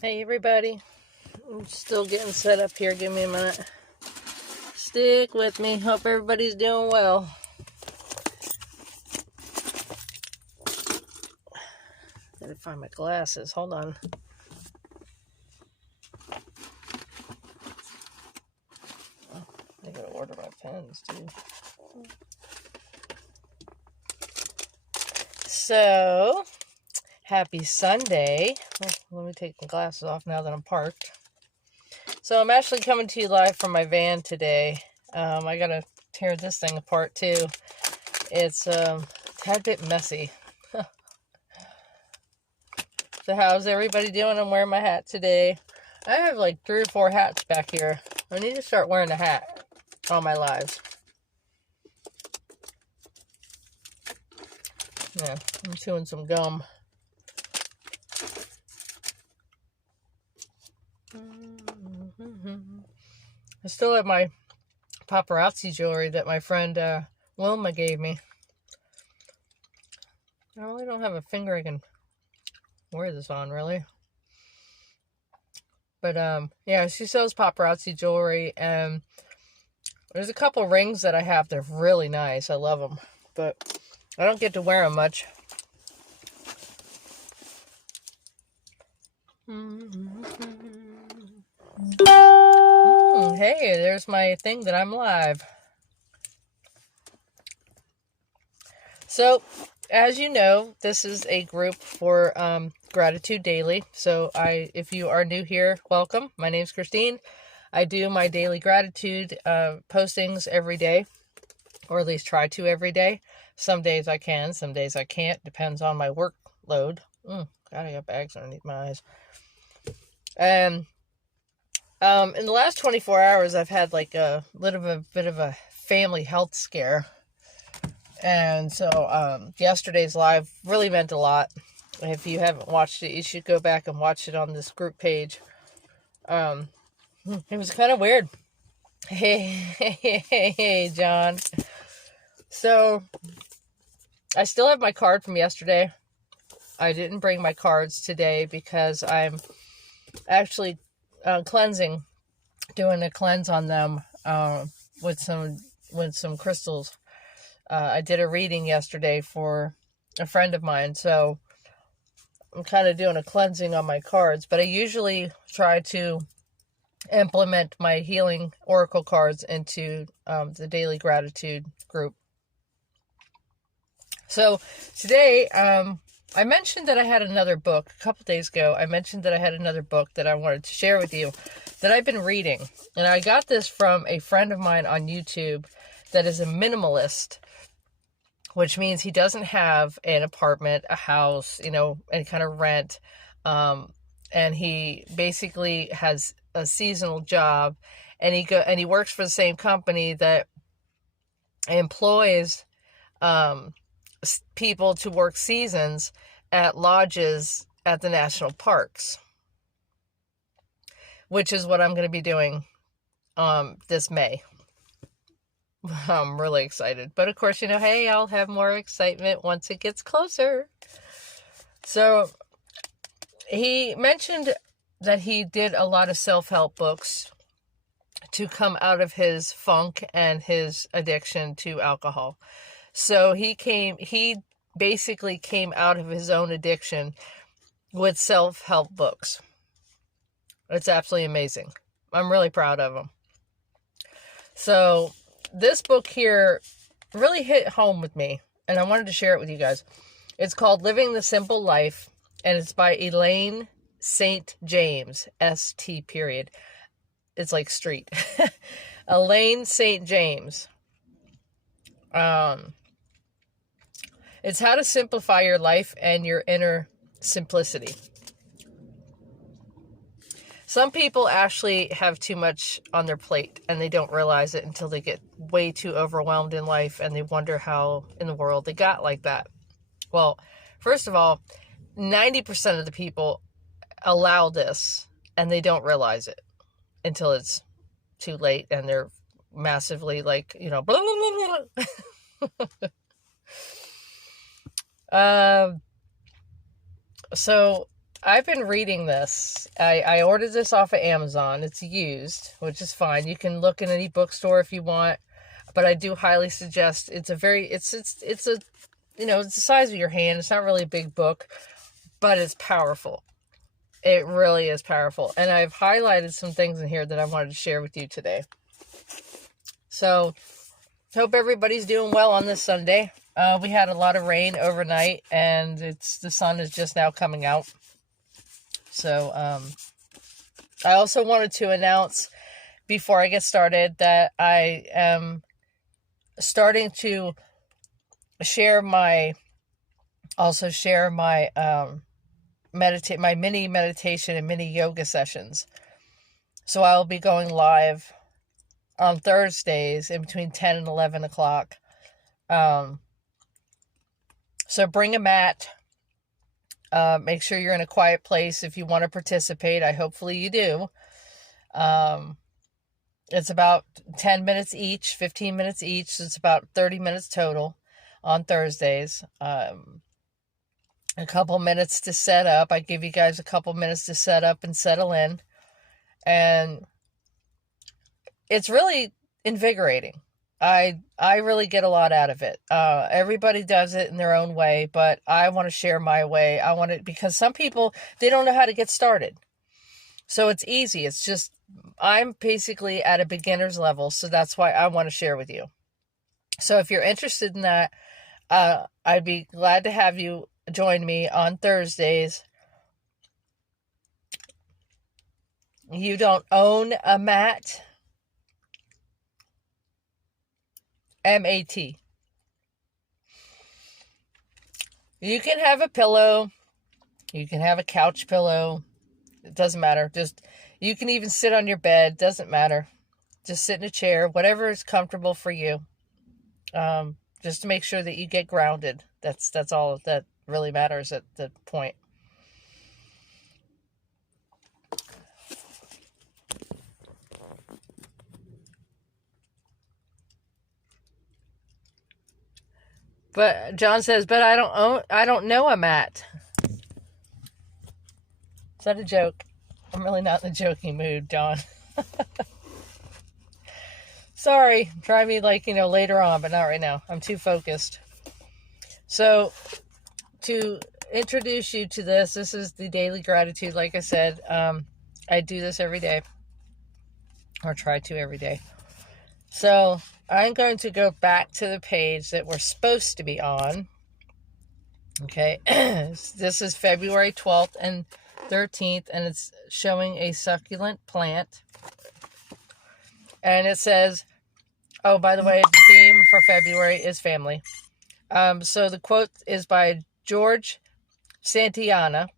Hey everybody, I'm still getting set up here. Give me a minute. Stick with me. Hope everybody's doing well. Gotta find my glasses. Hold on. I gotta order my pens too. So, happy Sunday. Let me take my glasses off now that I'm parked. So I'm actually coming to you live from my van today. I gotta tear this thing apart too. It's a tad bit messy. So how's everybody doing? I'm wearing my hat today. I have like 3 or 4 hats back here. I need to start wearing a hat all my lives. Yeah, I'm chewing some gum. I still have my paparazzi jewelry that my friend Wilma gave me. I really don't have a finger I can wear this on, really. But yeah, she sells paparazzi jewelry, and there's a couple rings that I have that are really nice. I love them, but I don't get to wear them much. Hey, there's my thing that I'm live. So, as you know, this is a group for Gratitude Daily. So, if you are new here, welcome. My name's Christine. I do my daily gratitude postings every day, or at least try to every day. Some days I can, some days I can't. Depends on my workload. God, I got bags underneath my eyes. And in the last 24 hours, I've had like a little bit of a family health scare. And so yesterday's live really meant a lot. If you haven't watched it, you should go back and watch it on this group page. It was kind of weird. Hey, John. So, I still have my card from yesterday. I didn't bring my cards today because I'm actually cleansing, doing a cleanse on them with some crystals. I did a reading yesterday for a friend of mine, so I'm kind of doing a cleansing on my cards, but I usually try to implement my healing oracle cards into the daily gratitude group. So today, I mentioned that I had another book a couple days ago. I mentioned that I had another book that I wanted to share with you that I've been reading, and I got this from a friend of mine on YouTube that is a minimalist, which means he doesn't have an apartment, a house, any kind of rent. And he basically has a seasonal job, and he works for the same company that employs people to work seasons at lodges at the national parks, which is what I'm going to be doing this May. I'm really excited. But of course, hey, I'll have more excitement once it gets closer. So he mentioned that he did a lot of self-help books to come out of his funk and his addiction to alcohol. So he basically came out of his own addiction with self-help books. It's absolutely amazing. I'm really proud of him. So this book here really hit home with me, and I wanted to share it with you guys. It's called Living the Simple Life, and it's by Elaine St. James, S.T. period. It's like street. Elaine St. James. It's how to simplify your life and your inner simplicity. Some people actually have too much on their plate, and they don't realize it until they get way too overwhelmed in life, and they wonder how in the world they got like that. Well, first of all, 90% of the people allow this, and they don't realize it until it's too late, and they're massively like, blah, blah, blah, blah. So I've been reading this. I ordered this off of Amazon. It's used, which is fine. You can look in any bookstore if you want, but I do highly suggest. It's a it's a, it's the size of your hand. It's not really a big book, but it's powerful. It really is powerful. And I've highlighted some things in here that I wanted to share with you today. So hope everybody's doing well on this Sunday. We had a lot of rain overnight, and the sun is just now coming out. So, I also wanted to announce before I get started that I am starting to share my my mini meditation and mini yoga sessions. So I'll be going live on Thursdays in between 10 and 11 o'clock. So bring a mat. Make sure you're in a quiet place if you want to participate. Hopefully you do. It's about 10 minutes each, 15 minutes each. So it's about 30 minutes total on Thursdays. A couple minutes to set up. I give you guys a couple minutes to set up and settle in. And it's really invigorating. I really get a lot out of it. Everybody does it in their own way, but I want to share my way. I want it because some people, they don't know how to get started. So it's easy. It's just, I'm basically at a beginner's level. So that's why I want to share with you. So if you're interested in that, I'd be glad to have you join me on Thursdays. You don't own a mat. M-A-T. You can have a pillow. You can have a couch pillow. It doesn't matter. You can even sit on your bed. Doesn't matter. Just sit in a chair. Whatever is comfortable for you. Just to make sure that you get grounded. That's all that really matters at the point. But John says, but I don't know a mat. Is that a joke? I'm really not in a joking mood, John. Sorry, try me later on, but not right now. I'm too focused. So, to introduce you to this is the daily gratitude. Like I said, I do this every day, or try to every day. So, I'm going to go back to the page that we're supposed to be on. Okay, this is February 12th and 13th, and it's showing a succulent plant. And it says, oh, by the way, the theme for February is family. So the quote is by George Santayana.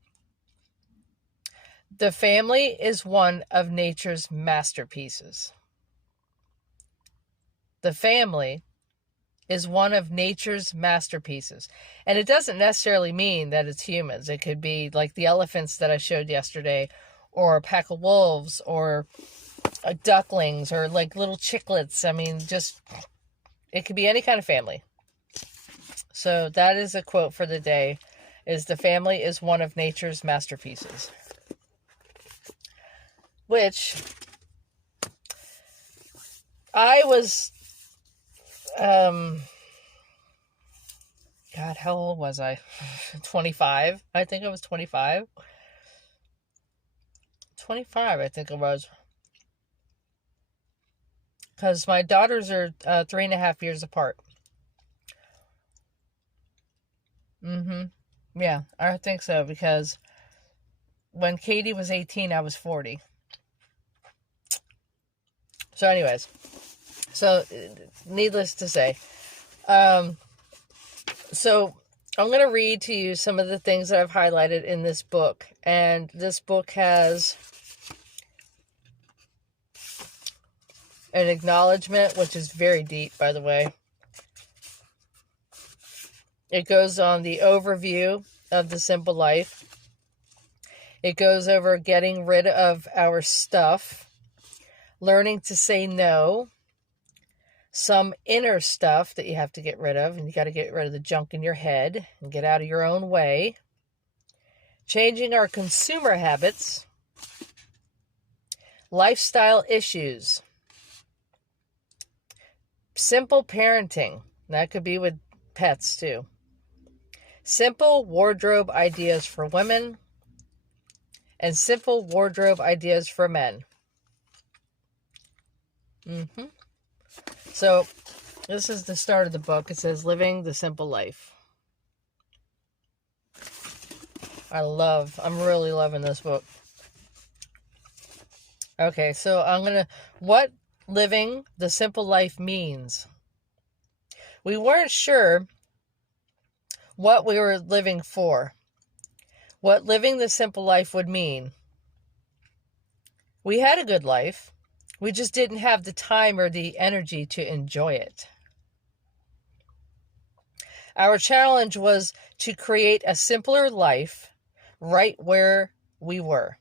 The family is one of nature's masterpieces. The family is one of nature's masterpieces. And it doesn't necessarily mean that it's humans. It could be like the elephants that I showed yesterday, or a pack of wolves, or ducklings, or like little chicklets. I mean, it could be any kind of family. So that is a quote for the day, is the family is one of nature's masterpieces. Which I was, God, how old was I? 25? I think I was 25. 25, I think it was. Because my daughters are 3.5 years apart. Yeah, I think so, because when Katie was 18, I was 40. So anyways, needless to say, so I'm going to read to you some of the things that I've highlighted in this book. And this book has an acknowledgement, which is very deep, by the way. It goes on the overview of the simple life. It goes over getting rid of our stuff, learning to say no, some inner stuff that you have to get rid of, and you got to get rid of the junk in your head and get out of your own way, changing our consumer habits, lifestyle issues, simple parenting. That could be with pets too. Simple wardrobe ideas for women and simple wardrobe ideas for men. So this is the start of the book. It says Living the Simple Life. I'm really loving this book. Okay, so what living the simple life means. We weren't sure what we were living for, what living the simple life would mean. We had a good life. We just didn't have the time or the energy to enjoy it. Our challenge was to create a simpler life right where we were,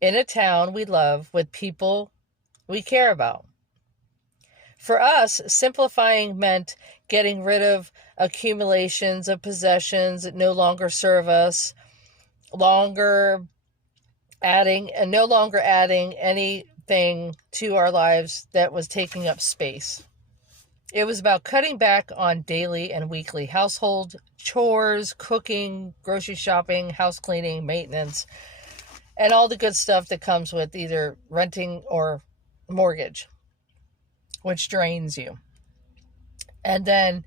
in a town we love with people we care about. For us, simplifying meant getting rid of accumulations of possessions that no longer serve us, no longer adding anything to our lives that was taking up space. It was about cutting back on daily and weekly household chores, cooking, grocery shopping, house cleaning, maintenance, and all the good stuff that comes with either renting or mortgage, which drains you. And then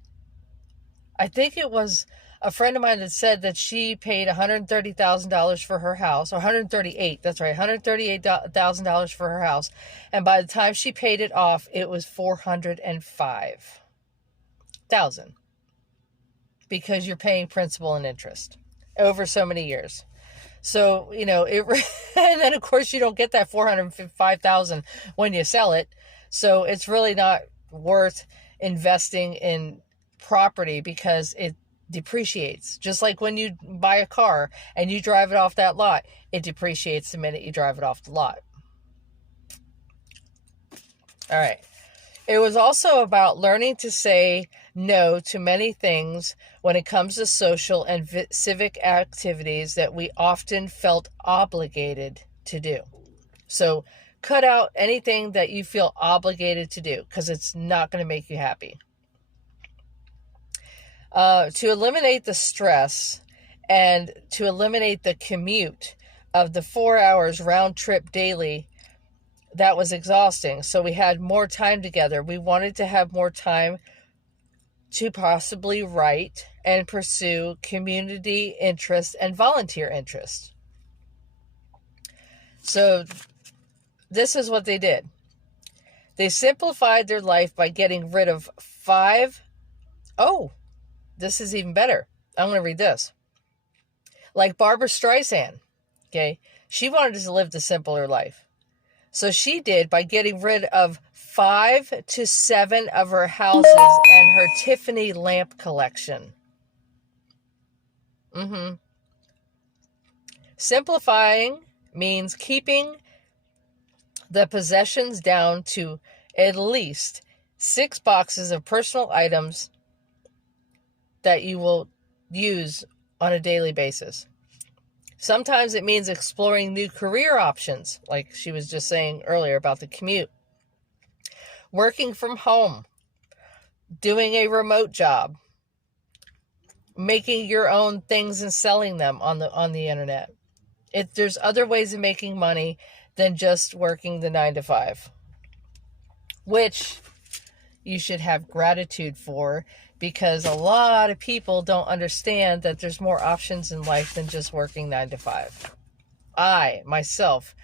I think it was a friend of mine that said that she paid $130,000 for her house, or $138,000 for her house. And by the time she paid it off, it was $405,000, because you're paying principal and interest over so many years. So, and then of course you don't get that $405,000 when you sell it. So it's really not worth investing in property because it depreciates. Just like when you buy a car and you drive it off that lot, it depreciates the minute you drive it off the lot. All right. It was also about learning to say no to many things when it comes to social and civic activities that we often felt obligated to do. So cut out anything that you feel obligated to do because it's not going to make you happy. To eliminate the stress and to eliminate the commute of the 4 hours round trip daily, that was exhausting. So we had more time together. We wanted to have more time to possibly write and pursue community interest and volunteer interest. So this is what they did. They simplified their life by getting rid of 5. Oh, this is even better. I'm going to read this. Like Barbara Streisand, okay? She wanted to live the simpler life. So she did by getting rid of 5 to 7 of her houses and her Tiffany lamp collection. Simplifying means keeping the possessions down to at least 6 boxes of personal items that you will use on a daily basis. Sometimes it means exploring new career options, like she was just saying earlier about the commute. Working from home, doing a remote job, making your own things and selling them on the internet. There's other ways of making money than just working the 9 to 5, which you should have gratitude for, because a lot of people don't understand that there's more options in life than just working 9 to 5. I, myself,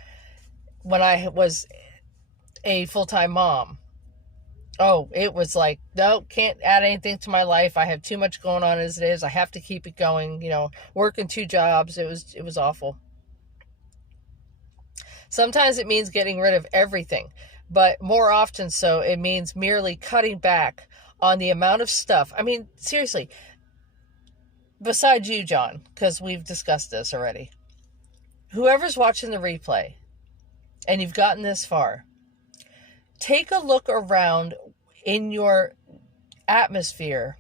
when I was a full-time mom, it was like, no, can't add anything to my life. I have too much going on as it is. I have to keep it going, working 2 jobs. It was awful. Sometimes it means getting rid of everything, but more often so, it means merely cutting back on the amount of stuff. I mean, seriously, besides you, John, because we've discussed this already. Whoever's watching the replay and you've gotten this far, take a look around in your atmosphere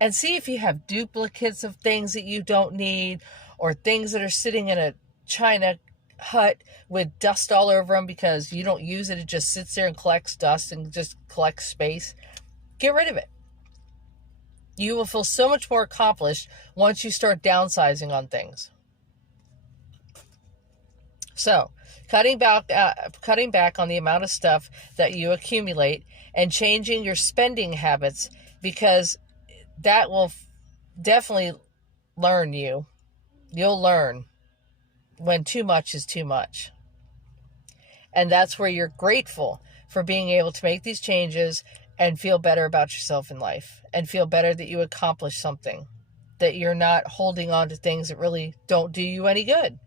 And see if you have duplicates of things that you don't need, or things that are sitting in a china hut with dust all over them because you don't use it. It just sits there and collects dust and just collects space. Get rid of it. You will feel so much more accomplished once you start downsizing on things. So, cutting back on the amount of stuff that you accumulate and changing your spending habits, because that will definitely you'll learn when too much is too much. And that's where you're grateful for being able to make these changes and feel better about yourself in life and feel better that you accomplished something, that you're not holding on to things that really don't do you any good.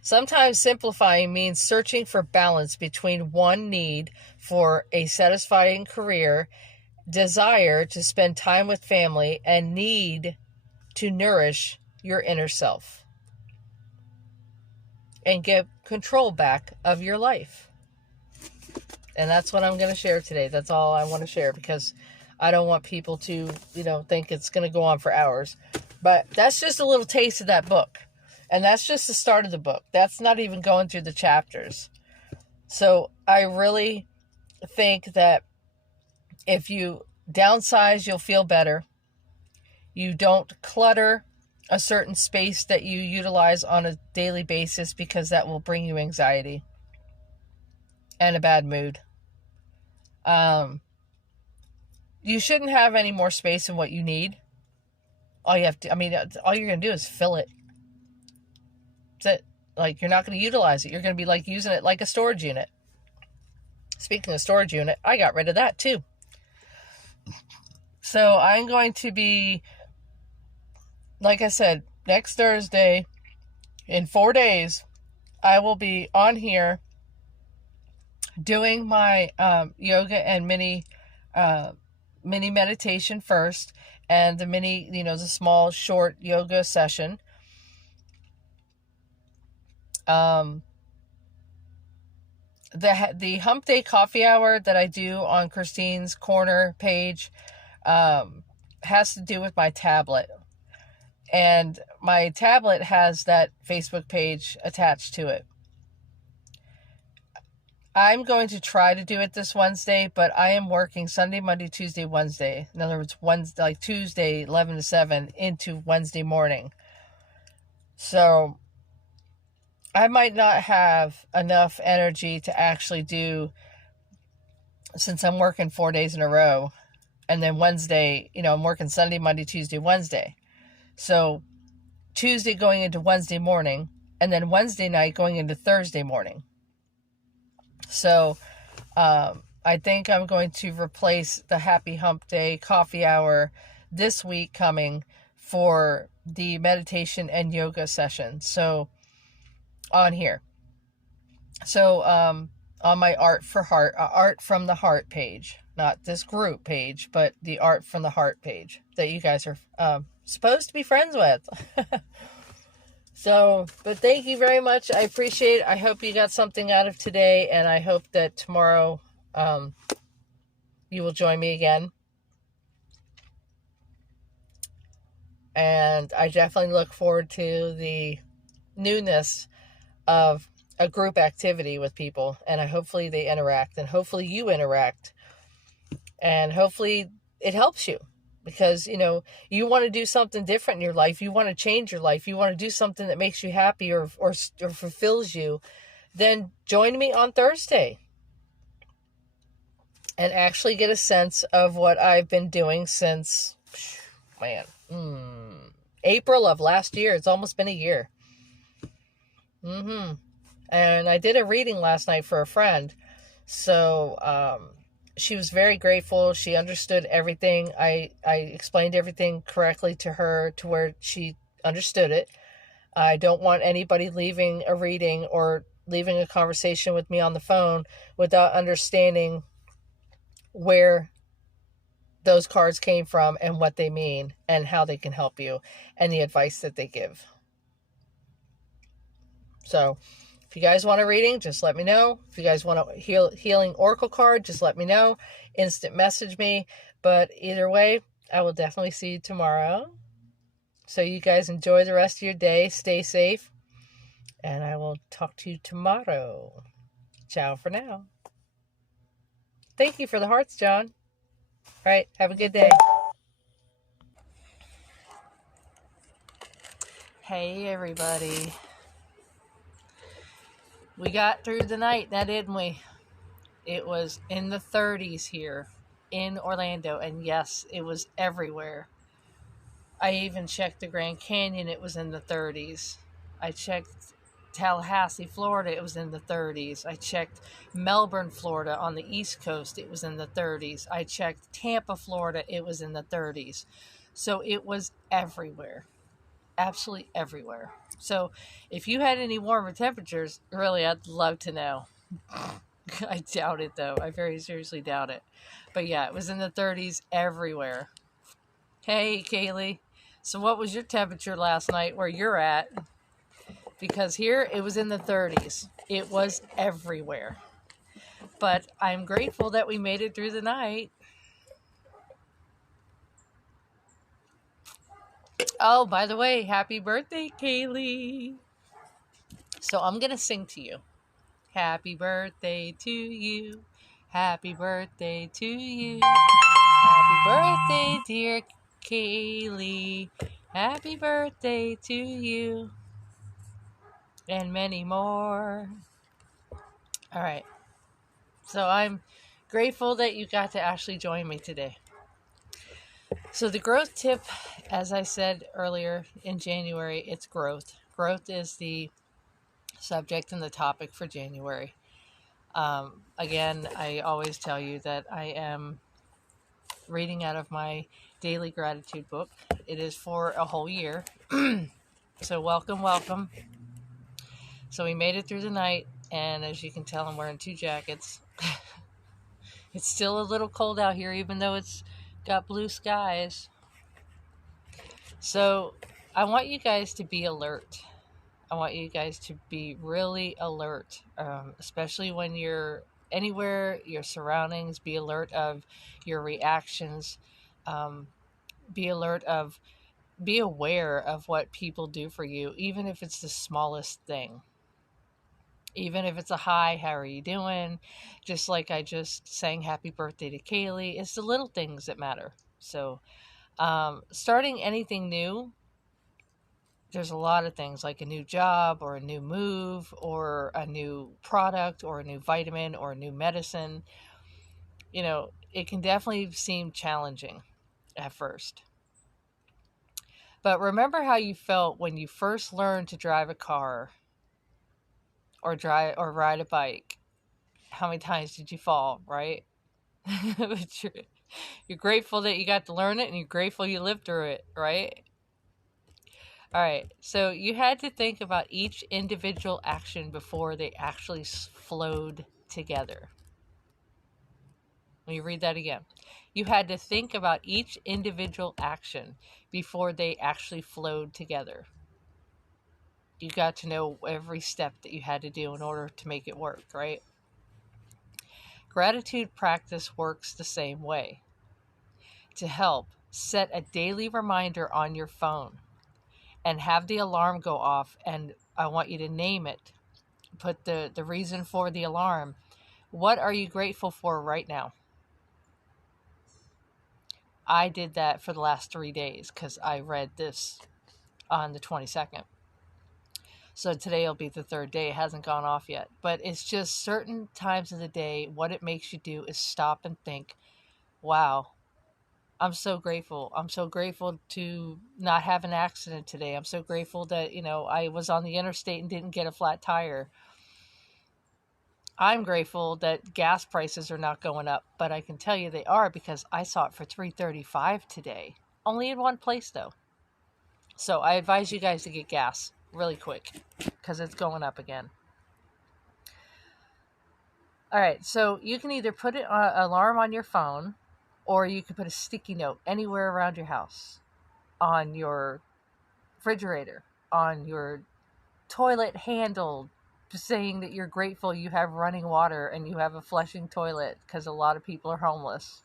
Sometimes simplifying means searching for balance between one need for a satisfying career, desire to spend time with family, and need to nourish your inner self and get control back of your life. And that's what I'm going to share today. That's all I want to share, because I don't want people to, think it's going to go on for hours. But that's just a little taste of that book. And that's just the start of the book. That's not even going through the chapters. So I really think that if you downsize, you'll feel better. You don't clutter a certain space that you utilize on a daily basis, because that will bring you anxiety and a bad mood. You shouldn't have any more space than what you need. All you're going to do is fill it. That's it. Like, you're not going to utilize it. You're going to be like using it like a storage unit. Speaking of storage unit, I got rid of that too. So I'm going to be, like I said, next Thursday, in 4 days, I will be on here doing my yoga and mini meditation first, and the the small short yoga session. The Hump Day Coffee Hour that I do on Christine's Corner page has to do with my tablet. And my tablet has that Facebook page attached to it. I'm going to try to do it this Wednesday, but I am working Sunday, Monday, Tuesday, Wednesday. In other words, Wednesday, like Tuesday, 11 to 7 into Wednesday morning. So I might not have enough energy to actually do, since I'm working 4 days in a row. And then Wednesday, I'm working Sunday, Monday, Tuesday, Wednesday. So Tuesday going into Wednesday morning, and then Wednesday night going into Thursday morning. So I think I'm going to replace the Happy Hump Day Coffee Hour this week coming for the meditation and yoga session. So on here. So on my Art from the Heart page, not this group page, but the Art from the Heart page that you guys are supposed to be friends with. So, but thank you very much. I appreciate it. I hope you got something out of today, and I hope that tomorrow you will join me again. And I definitely look forward to the newness of a group activity with people, and hopefully they interact, and hopefully you interact, and hopefully it helps you. Because, you want to do something different in your life. You want to change your life. You want to do something that makes you happy or fulfills you. Then join me on Thursday and actually get a sense of what I've been doing since, April of last year. It's almost been a year. And I did a reading last night for a friend. So, she was very grateful. She understood everything. I explained everything correctly to her to where she understood it. I don't want anybody leaving a reading or leaving a conversation with me on the phone without understanding where those cards came from and what they mean and how they can help you and the advice that they give. So If you guys want a reading, just let me know. If you guys want a healing oracle card, just let me know. Instant message me. But either way, I will definitely see you tomorrow. So you guys enjoy the rest of your day. Stay safe. And I will talk to you tomorrow. Ciao for now. Thank you for the hearts, John. All right. Have a good day. Hey, everybody. We got through the night, now didn't we? It was in the 30s here in Orlando. And yes, it was everywhere. I even checked the Grand Canyon. It was in the 30s. I checked Tallahassee, Florida. It was in the 30s. I checked Melbourne, Florida on the East Coast. It was in the 30s. I checked Tampa, Florida. It was in the 30s. So it was everywhere. Absolutely everywhere. So if you had any warmer temperatures, really, I'd love to know. I doubt it, though. I very seriously doubt it. But yeah, it was in the 30s everywhere. Hey, Kaylee. So what was your temperature last night where you're at? Because here it was in the 30s. It was everywhere. But I'm grateful that we made it through the night. Oh, by the way, happy birthday, Kaylee. So I'm going to sing to you. Happy birthday to you. Happy birthday to you. Happy birthday, dear Kaylee. Happy birthday to you. And many more. All right. So I'm grateful that you got to actually join me today. So the growth tip, as I said earlier in January, it's growth. Growth is the subject and the topic for January. Again, I always tell you that I am reading out of my daily gratitude book. It is for a whole year. So welcome, welcome. So we made it through the night, and as you can tell, I'm wearing 2 jackets. It's still a little cold out here, even though it's got blue skies. So I want you guys to be alert. I want you guys to be really alert, especially when you're anywhere, your surroundings. Be alert of your reactions. Be aware of what people do for you, even if it's the smallest thing. Even if it's a hi, how are you doing? Just like I just sang happy birthday to Kaylee. It's the little things that matter. So starting anything new, there's a lot of things like a new job or a new move or a new product or a new vitamin or a new medicine. You know, it can definitely seem challenging at first. But remember how you felt when you first learned to drive a car or ride a bike. How many times did you fall, right? But you're grateful that you got to learn it, and you're grateful you lived through it, right? All right, so you had to think about each individual action before they actually flowed together. Let me read that again. You had to think about each individual action before they actually flowed together. You got to know every step that you had to do in order to make it work, right? Gratitude practice works the same way. To help, set a daily reminder on your phone and have the alarm go off, and I want you to name it. Put the reason for the alarm. What are you grateful for right now? I did that for the last 3 days because I read this on the 22nd. So today will be the 3rd day. It hasn't gone off yet. But it's just certain times of the day, what it makes you do is stop and think, wow, I'm so grateful. I'm so grateful to not have an accident today. I'm so grateful that, I was on the interstate and didn't get a flat tire. I'm grateful that gas prices are not going up, but I can tell you they are because I saw it for $3.35 today. Only in one place, though. So I advise you guys to get gas really quick because it's going up again. All right, so you can either put an alarm on your phone, or you can put a sticky note anywhere around your house, on your refrigerator, on your toilet handle, Just saying that you're grateful you have running water and you have a flushing toilet, because a lot of people are homeless.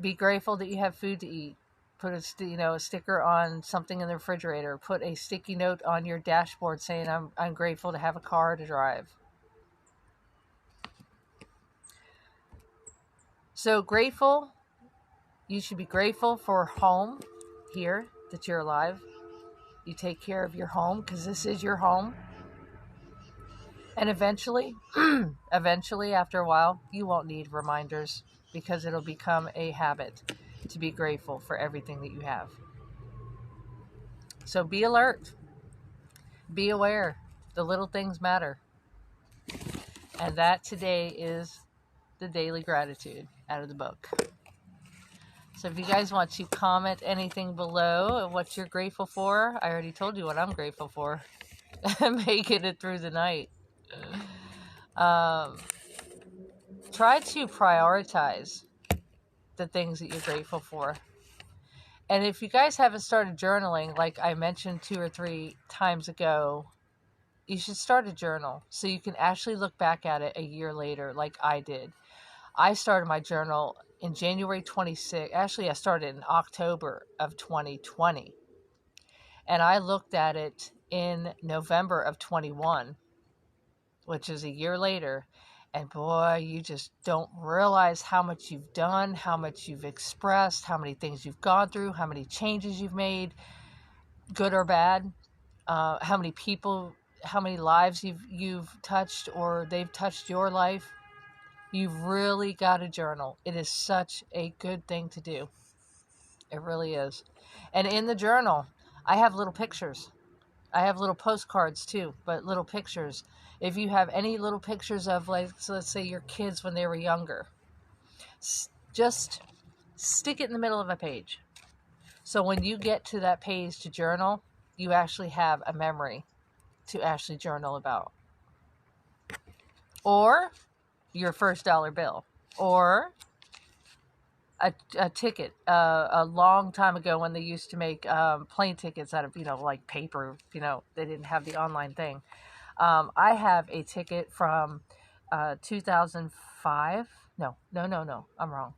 Be grateful that you have food to eat. Put a sticker on something in the refrigerator. Put a sticky note on your dashboard saying I'm grateful to have a car to drive. So grateful. You should be grateful for home here, that you're alive. You take care of your home because this is your home. And eventually, after a while, you won't need reminders because it'll become a habit to be grateful for everything that you have. So be alert. Be aware. The little things matter. And that today is the daily gratitude out of the book. So if you guys want to comment anything below what you're grateful for, I already told you what I'm grateful for. Making it through the night. Try to prioritize the things that you're grateful for. And if you guys haven't started journaling, like I mentioned 2 or 3 times ago, you should start a journal so you can actually look back at it a year later, like I did. I started my journal in January 26th. Actually, I started in October of 2020. And I looked at it in November of 21, which is a year later. And boy, you just don't realize how much you've done, how much you've expressed, how many things you've gone through, how many changes you've made, good or bad, how many people, how many lives you've touched or they've touched your life. You've really got to journal. It is such a good thing to do. It really is. And in the journal, I have little pictures. I have little postcards too, but little pictures. If you have any little pictures of, like, so let's say your kids when they were younger, just stick it in the middle of a page. So when you get to that page to journal, you actually have a memory to actually journal about. Or your first dollar bill. Or a ticket. A long time ago when they used to make plane tickets out of, like paper, they didn't have the online thing. I have a ticket from 2005. No, I'm wrong.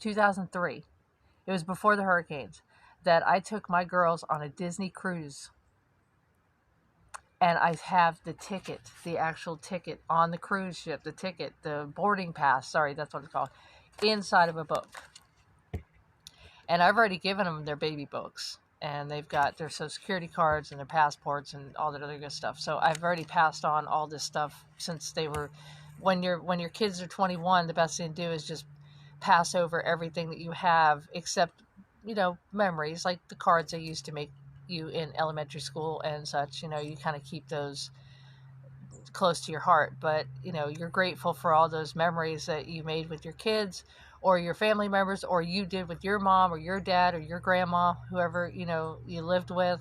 2003. It was before the hurricanes that I took my girls on a Disney cruise. And I have the ticket, the actual ticket on the cruise ship, the boarding pass, sorry, that's what it's called, inside of a book. And I've already given them their baby books. And they've got their Social Security cards and their passports and all that other good stuff. So I've already passed on all this stuff since they were, when your kids are 21, the best thing to do is just pass over everything that you have except, memories, like the cards they used to make you in elementary school and such. You kind of keep those close to your heart, but you're grateful for all those memories that you made with your kids or your family members, or you did with your mom or your dad or your grandma, whoever you lived with.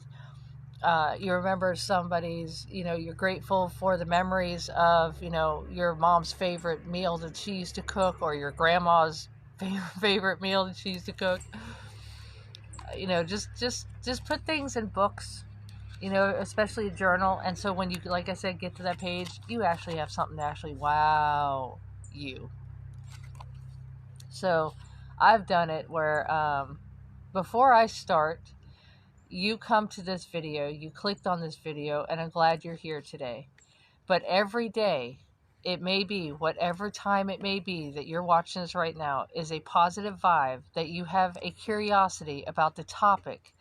You remember somebody's, you're grateful for the memories of your mom's favorite meal that she used to cook, or your grandma's favorite meal that she used to cook. Just put things in books, especially a journal. And so when you, like I said, get to that page, you actually have something to actually wow you. So I've done it where before I start, you come to this video, you clicked on this video, and I'm glad you're here today. But every day, it may be, whatever time it may be that you're watching this right now, is a positive vibe, that you have a curiosity about the topic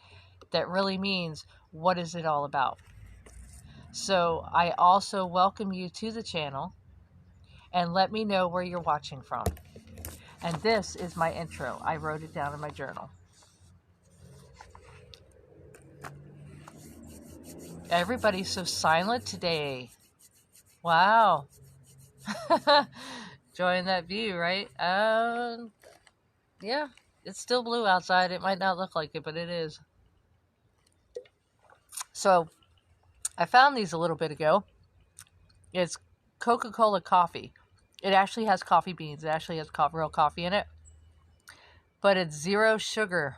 that really means, what is it all about? So I also welcome you to the channel, and let me know where you're watching from. And this is my intro. I wrote it down in my journal. Everybody's so silent today. Wow. Enjoying that view, right? Yeah, it's still blue outside. It might not look like it, but it is. So, I found these a little bit ago. It's Coca-Cola coffee. It actually has coffee beans. It actually has real coffee in it. But it's 0 sugar.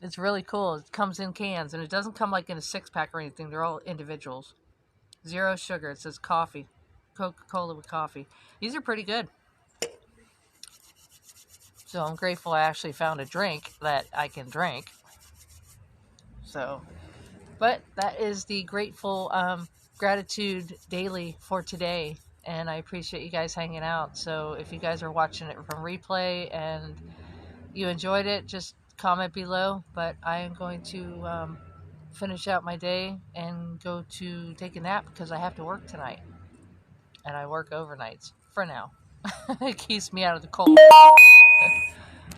It's really cool. It comes in cans, and it doesn't come like in a 6-pack or anything. They're all individuals. 0 sugar. It says coffee. Coca-Cola with coffee. These are pretty good. So I'm grateful I actually found a drink that I can drink. So, but that is the grateful gratitude daily for today. And I appreciate you guys hanging out. So if you guys are watching it from replay and you enjoyed it, just comment below. But I am going to finish out my day and go to take a nap because I have to work tonight. And I work overnights for now. It keeps me out of the cold.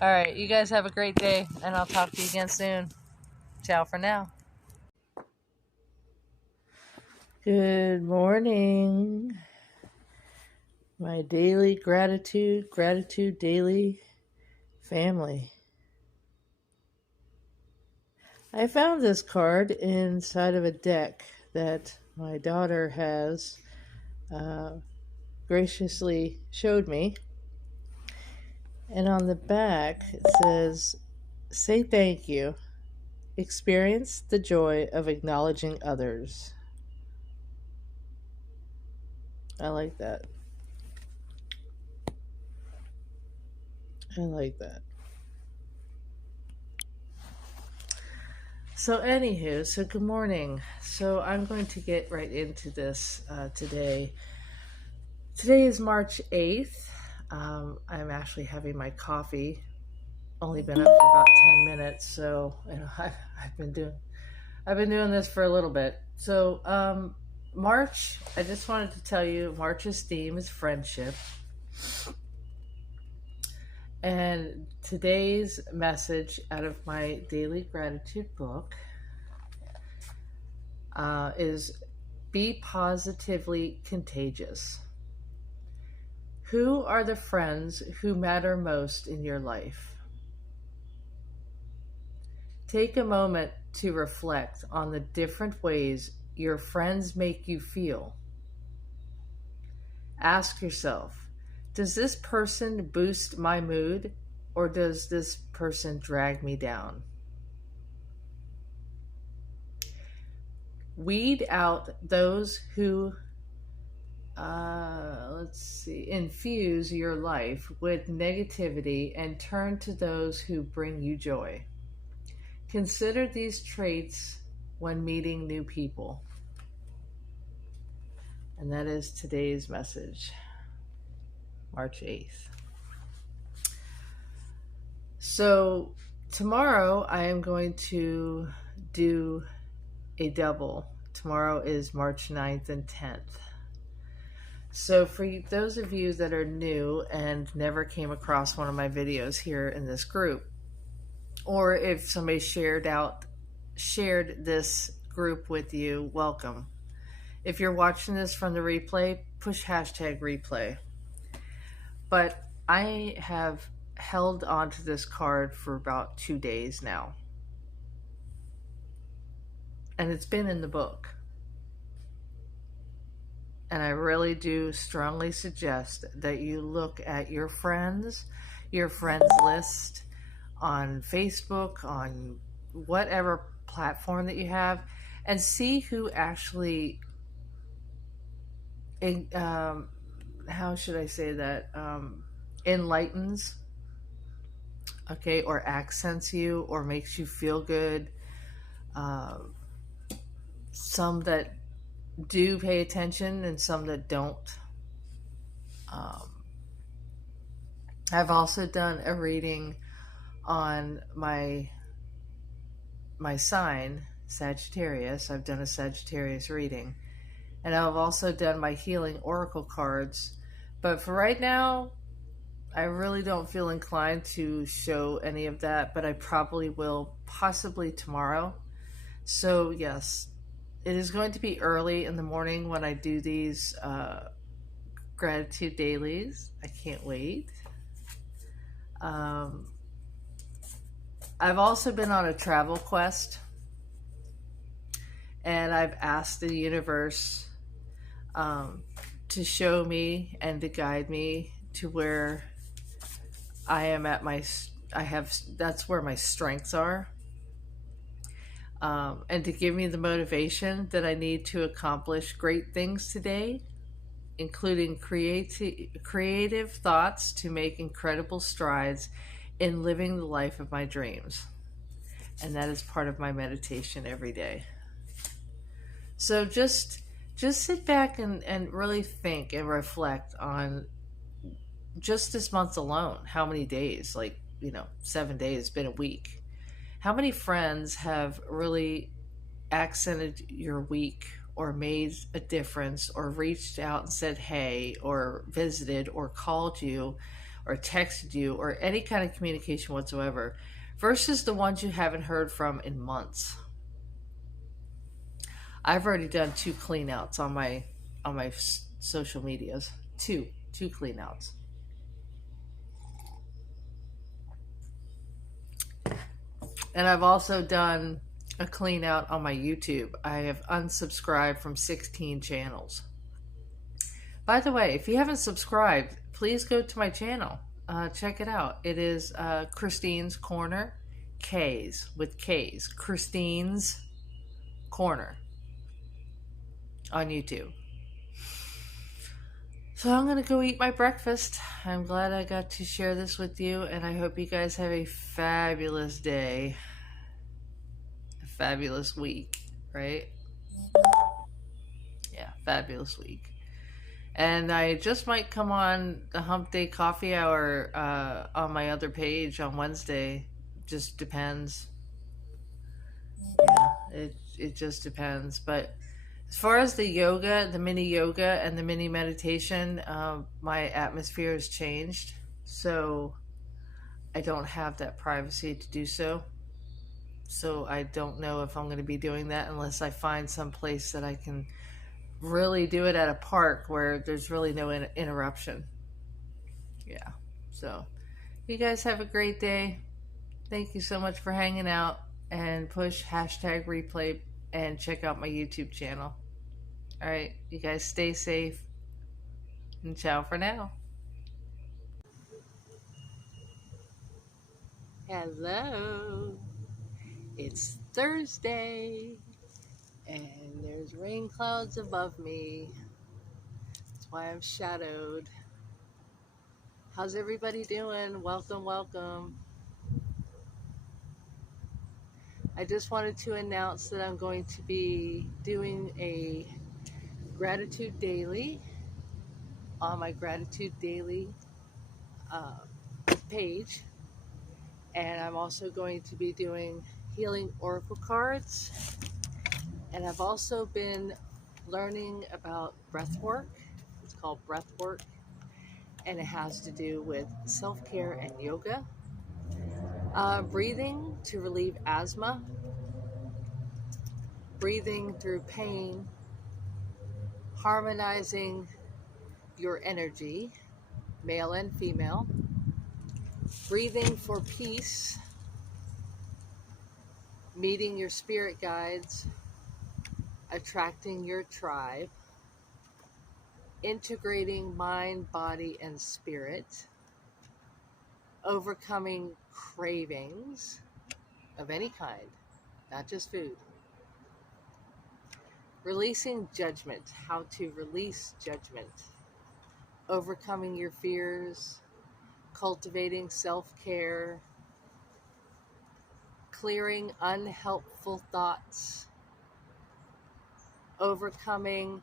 All right, you guys have a great day, and I'll talk to you again soon. Ciao for now. Good morning. My daily gratitude daily family. I found this card inside of a deck that my daughter has graciously showed me. And on the back it says, "Say thank you. Experience the joy of acknowledging others." I like that. I like that. So anywho, so good morning. So I'm going to get right into this today. Today is March 8th. I'm actually having my coffee. Only been up for about 10 minutes, so I've been doing this for a little bit. So March, I just wanted to tell you, March's theme is friendship. And today's message out of my daily gratitude book is be positively contagious. Who are the friends who matter most in your life? Take a moment to reflect on the different ways your friends make you feel. Ask yourself, does this person boost my mood, or does this person drag me down? Weed out those who infuse your life with negativity and turn to those who bring you joy. Consider these traits when meeting new people. And that is today's message, March 8th. So tomorrow I am going to do a double. Tomorrow is March 9th and 10th. So for those of you that are new and never came across one of my videos here in this group, or if somebody shared this group with you, welcome. If you're watching this from the replay, push #replay. But I have held onto this card for about 2 days now. And it's been in the book. And I really do strongly suggest that you look at your friends list on Facebook, on whatever platform that you have, and see who actually, how should I say that, enlightens, okay, or accents you, or makes you feel good. Some that do pay attention and some that don't. I've also done a reading on my sign, Sagittarius. I've done a Sagittarius reading. And I've also done my healing oracle cards. But for right now, I really don't feel inclined to show any of that, but I probably will, possibly tomorrow. So yes, it is going to be early in the morning when I do these gratitude dailies. I can't wait. I've also been on a travel quest, and I've asked the universe to show me and to guide me to where I am at that's where my strengths are. and to give me the motivation that I need to accomplish great things today, including creative thoughts to make incredible strides in living the life of my dreams. And that is part of my meditation every day. So just sit back and really think and reflect on just this month alone. How many days? 7 days, been a week. How many friends have really accented your week or made a difference or reached out and said hey or visited or called you or texted you or any kind of communication whatsoever versus the ones you haven't heard from in months? I've already done 2 cleanouts on my social medias. Two cleanouts. And I've also done a clean out on my YouTube. I have unsubscribed from 16 channels. By the way, if you haven't subscribed, please go to my channel. Check it out. It is Christine's Corner, K's with K's. Christine's Corner on YouTube. So I'm going to go eat my breakfast. I'm glad I got to share this with you, and I hope you guys have a fabulous day. A fabulous week, right? Yeah, fabulous week. And I just might come on the Hump Day Coffee Hour on my other page on Wednesday. Just depends. Yeah, it just depends. But as far as the yoga, the mini yoga and the mini meditation, my atmosphere has changed. So I don't have that privacy to do so. So I don't know if I'm going to be doing that unless I find some place that I can really do it at a park where there's really no interruption. Yeah. So you guys have a great day. Thank you so much for hanging out, and push #replay and check out my YouTube channel. All right. You guys stay safe, and ciao for now. Hello. It's Thursday and there's rain clouds above me. That's why I'm shadowed. How's everybody doing? Welcome, welcome. I just wanted to announce that I'm going to be doing a gratitude daily on my gratitude daily page. And I'm also going to be doing healing oracle cards. And I've also been learning about breath work. It's called breath work. And it has to do with self-care and yoga. Breathing to relieve asthma. Breathing through pain. Harmonizing your energy, male and female. Breathing for peace. Meeting your spirit guides. Attracting your tribe. Integrating mind, body, and spirit. Overcoming cravings of any kind, not just food. Releasing judgment, how to release judgment. Overcoming your fears. Cultivating self-care. Clearing unhelpful thoughts. Overcoming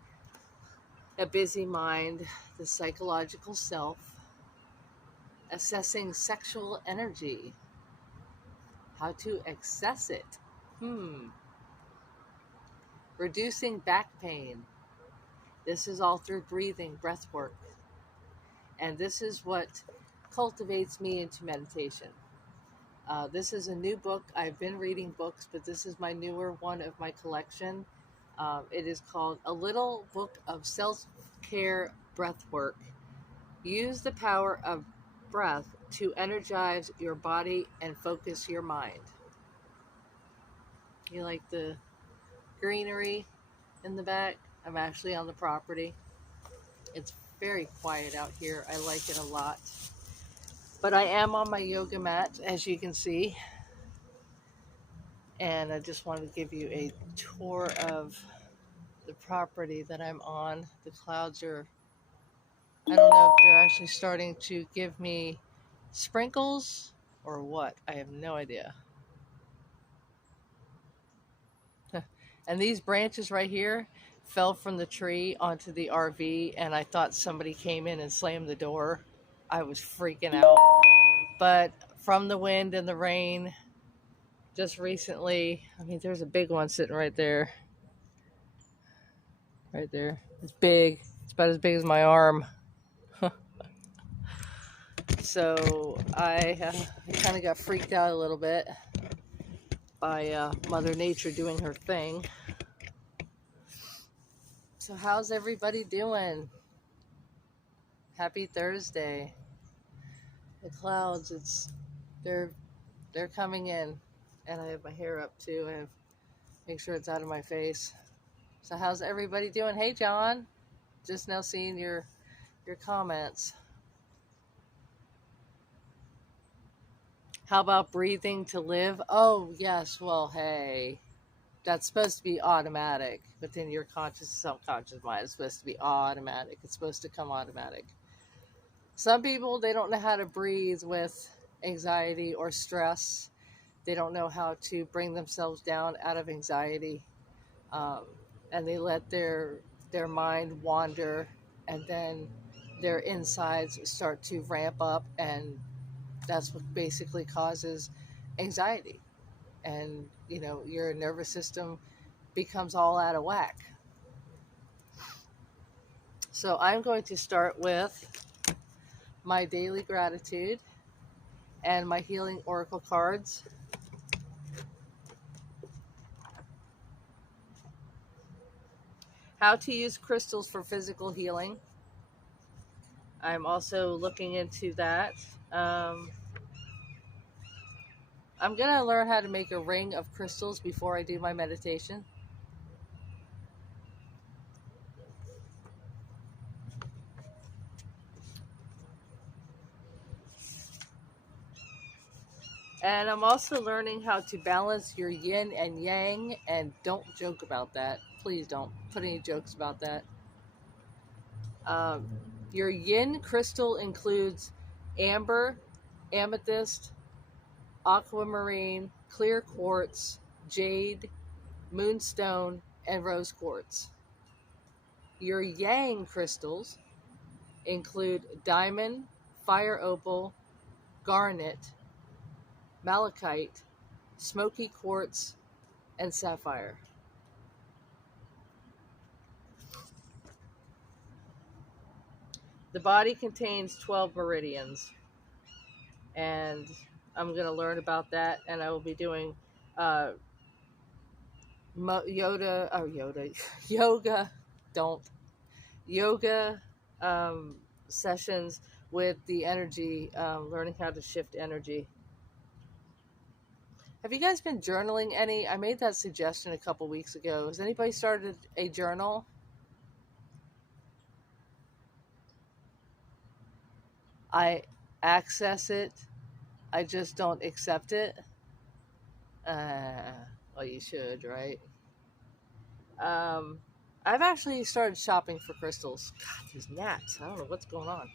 a busy mind, the psychological self. Assessing sexual energy. How to access it. Reducing back pain. This is all through breathing, breath work. And this is what cultivates me into meditation. This is a new book. I've been reading books, but this is my newer one of my collection. It is called A Little Book of Self-Care Breath Work. Use the power of breath to energize your body and focus your mind. You like the greenery in the back? I'm actually on the property. It's very quiet out here. I like it a lot. But I am on my yoga mat, as you can see. And I just wanted to give you a tour of the property that I'm on. The clouds are, I don't know if they're actually starting to give me sprinkles or what. I have no idea. And these branches right here fell from the tree onto the RV, and I thought somebody came in and slammed the door. I was freaking out. But from the wind and the rain, just recently, I mean, there's a big one sitting right there. Right there. It's big. It's about as big as my arm. So I kind of got freaked out a little bit by Mother Nature doing her thing. So how's everybody doing? Happy Thursday. The clouds, they're coming in, and I have my hair up too. I have make sure it's out of my face. So how's everybody doing? Hey John, just now seeing your comments. How about breathing to live? Oh yes, well hey, that's supposed to be automatic within your conscious and subconscious mind. It's supposed to be automatic. It's supposed to come automatic. Some people, they don't know how to breathe with anxiety or stress. They don't know how to bring themselves down out of anxiety, and they let their mind wander, and then their insides start to ramp up, and that's what basically causes anxiety. And your nervous system becomes all out of whack. So I'm going to start with my daily gratitude and my healing oracle cards. How to use crystals for physical healing. I'm also looking into that. I'm going to learn how to make a ring of crystals before I do my meditation. And I'm also learning how to balance your yin and yang, and don't joke about that. Please don't put any jokes about that. Your yin crystal includes amber, amethyst, aquamarine, clear quartz, jade, moonstone, and rose quartz. Your yang crystals include diamond, fire opal, garnet, malachite, smoky quartz, and sapphire. The body contains 12 meridians, and I'm going to learn about that, and I will be doing yoga sessions with the energy, learning how to shift energy. Have you guys been journaling any? I made that suggestion a couple weeks ago. Has anybody started a journal? I access it. I just don't accept it. Well, you should, right? I've actually started shopping for crystals. God, these gnats. I don't know what's going on.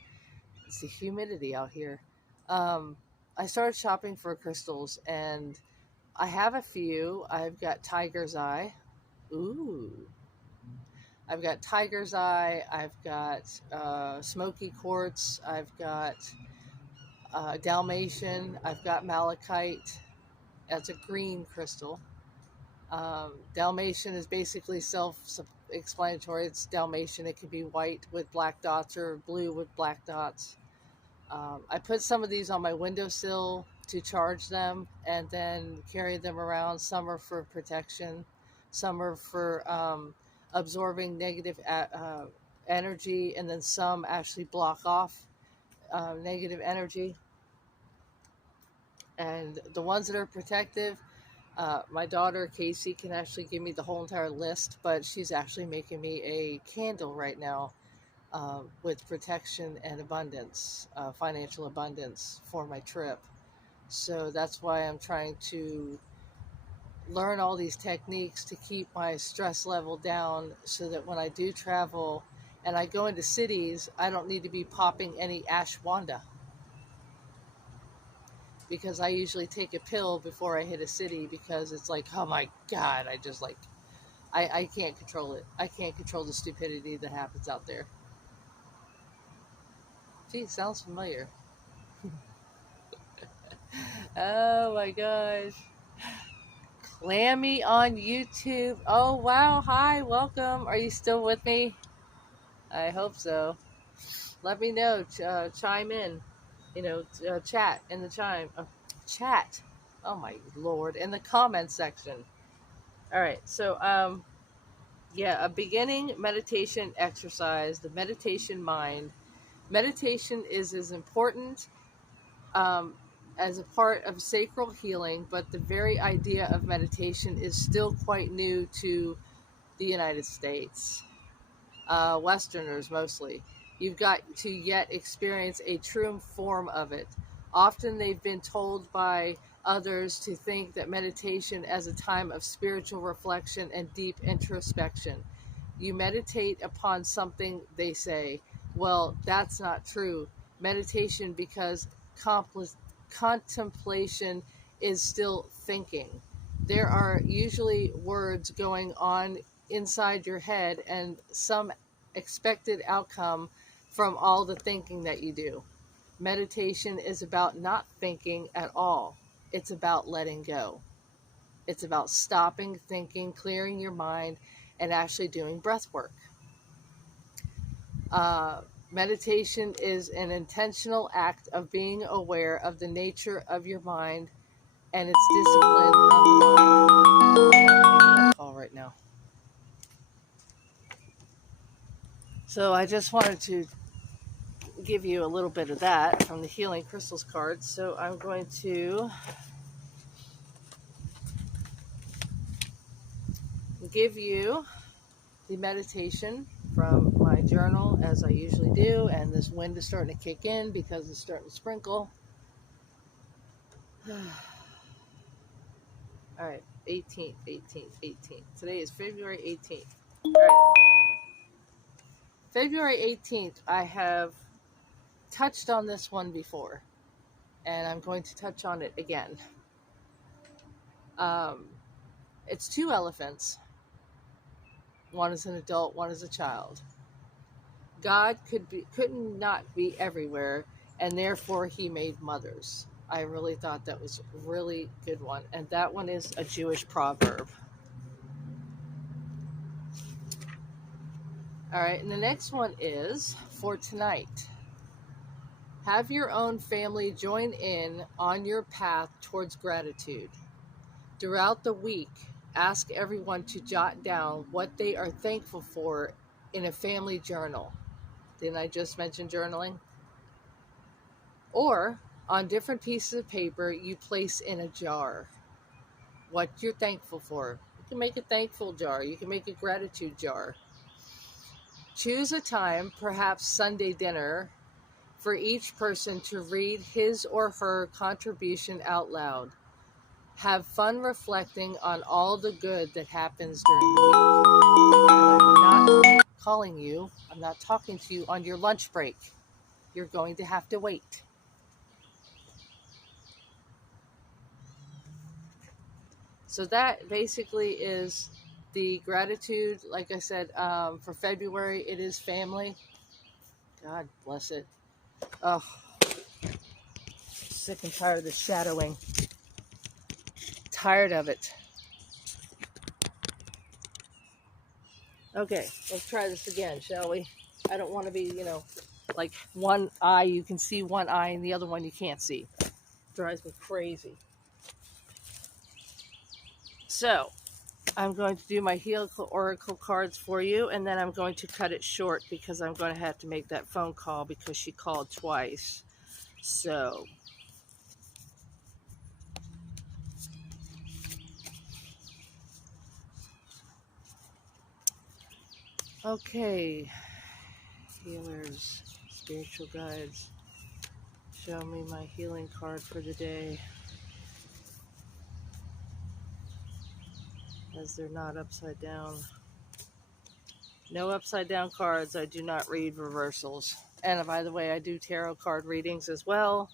It's the humidity out here. I started shopping for crystals, and I have a few. I've got tiger's eye. Ooh. I've got tiger's eye. I've got smoky quartz. I've got Dalmatian. I've got malachite. That's a green crystal. Dalmatian is basically self-explanatory. It's Dalmatian. It can be white with black dots or blue with black dots. I put some of these on my windowsill to charge them and then carry them around. Some are for protection. Some are for absorbing negative energy, and then some actually block off negative energy. And the ones that are protective, my daughter Casey can actually give me the whole entire list, but she's actually making me a candle right now with protection and abundance, financial abundance for my trip. So that's why I'm trying to learn all these techniques to keep my stress level down so that when I do travel and I go into cities, I don't need to be popping any ashwagandha, because I usually take a pill before I hit a city, because it's like, oh my God, I just like, I can't control it. I can't control the stupidity that happens out there. Gee, sounds familiar. Oh my gosh. Clammy on YouTube. Oh wow, hi, welcome. Are you still with me? I hope so. Let me know. Chime in. Chat in the chat. Oh my Lord, in the comment section. All right. So yeah, a beginning meditation exercise. The meditation mind. Meditation is as important um, as a part of sacral healing, but the very idea of meditation is still quite new to the United States. Westerners mostly. You've got to yet experience a true form of it. Often they've been told by others to think that meditation as a time of spiritual reflection and deep introspection. You meditate upon something, they say. Well, that's not true. Meditation, because contemplation is still thinking. There are usually words going on inside your head and some expected outcome from all the thinking that you do. Meditation is about not thinking at all. It's about letting go. It's about stopping thinking, clearing your mind, and actually doing breath work. Meditation is an intentional act of being aware of the nature of your mind and its discipline of the mind. I'm making a call right now. So I just wanted to give you a little bit of that from the Healing Crystals cards. So I'm going to give you the meditation from my journal, as I usually do, and this wind is starting to kick in because it's starting to sprinkle. All right, 18th. Today is February 18th. All right. February 18th, I have touched on this one before, and I'm going to touch on it again. It's two elephants. One is an adult, one is a child. God could not be everywhere, and therefore he made mothers. I really thought that was a really good one. And that one is a Jewish proverb. All right, and the next one is for tonight. Have your own family join in on your path towards gratitude. Throughout the week, ask everyone to jot down what they are thankful for in a family journal. Didn't I just mention journaling? Or on different pieces of paper you place in a jar what you're thankful for. You can make a thankful jar. You can make a gratitude jar. Choose a time, perhaps Sunday dinner, for each person to read his or her contribution out loud. Have fun reflecting on all the good that happens during the week. I'm not calling you. I'm not talking to you on your lunch break. You're going to have to wait. So that basically is the gratitude. Like I said, for February, it is family. God bless it. Oh, sick and tired of the shadowing. Tired of it. Okay, let's try this again, shall we? I don't want to be, like one eye, you can see one eye and the other one you can't see. Drives me crazy. So, I'm going to do my Healing Oracle cards for you, and then I'm going to cut it short because I'm going to have to make that phone call because she called twice. So, okay, healers, spiritual guides, show me my healing card for the day. as they're not upside down. No upside down cards. I do not read reversals. And by the way, I do tarot card readings as well.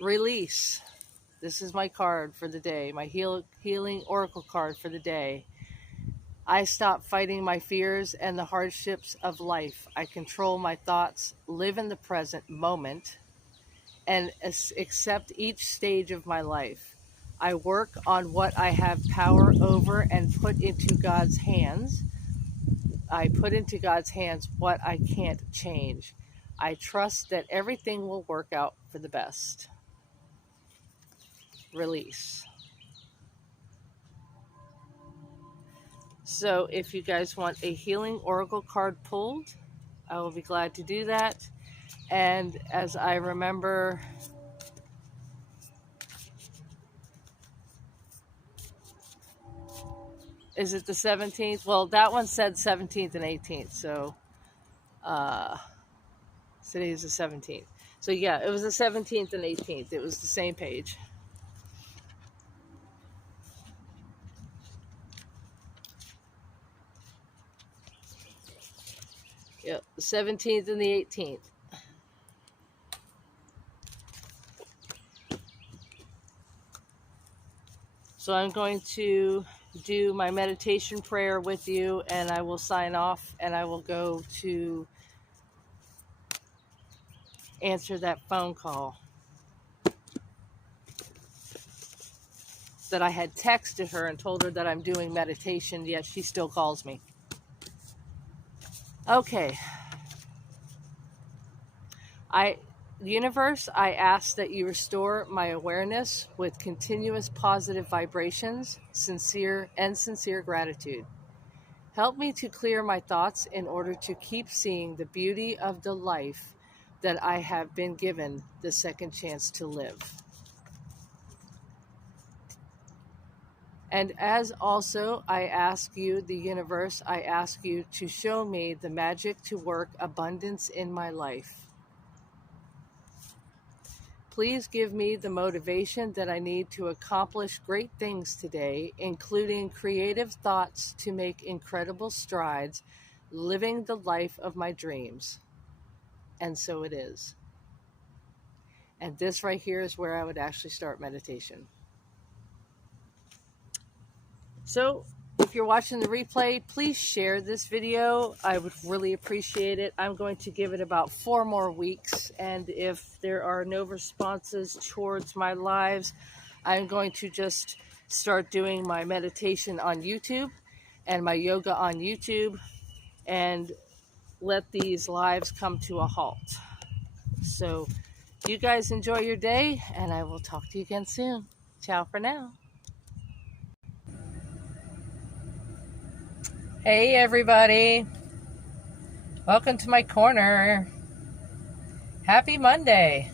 Release. This is my card for the day, my healing oracle card for the day. I stop fighting my fears and the hardships of life. I control my thoughts, live in the present moment, and accept each stage of my life. I work on what I have power over and put into God's hands. I put into God's hands what I can't change. I trust that everything will work out for the best. Release. So if you guys want a healing oracle card pulled, I will be glad to do that. And as I remember, is it the 17th? Well, that one said 17th and 18th. So today is the 17th. So yeah, it was the 17th and 18th. It was the same page. Yep, the 17th and the 18th. So I'm going to do my meditation prayer with you, and I will sign off, and I will go to answer that phone call that I had texted her and told her that I'm doing meditation, yet she still calls me. Okay. Universe, I ask that you restore my awareness with continuous positive vibrations, sincere gratitude. Help me to clear my thoughts in order to keep seeing the beauty of the life that I have been given the second chance to live. And as also I ask you, the universe, I ask you to show me the magic to work abundance in my life. Please give me the motivation that I need to accomplish great things today, including creative thoughts to make incredible strides, living the life of my dreams. And so it is. And this right here is where I would actually start meditation. So if you're watching the replay, please share this video. I would really appreciate it. I'm going to give it about 4 more weeks. And if there are no responses towards my lives, I'm going to just start doing my meditation on YouTube and my yoga on YouTube and let these lives come to a halt. So you guys enjoy your day, and I will talk to you again soon. Ciao for now. Hey everybody, welcome to my corner. Happy Monday.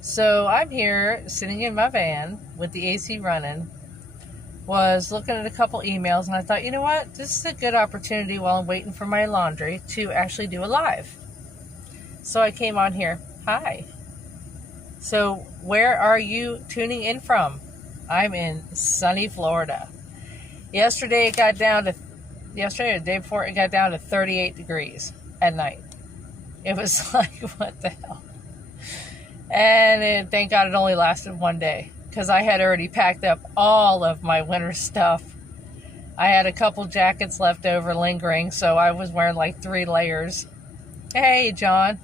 So I'm here sitting in my van with the AC running, was looking at a couple emails, and I thought, you know what, this is a good opportunity while I'm waiting for my laundry to actually do a live. So I came on here. Hi. So where are you tuning in from? I'm in sunny Florida. Yesterday or the day before, it got down to 38 degrees at night. It was like, what the hell? And thank God it only lasted one day, because I had already packed up all of my winter stuff. I had a couple jackets left over lingering, so I was wearing like 3 layers. Hey, John.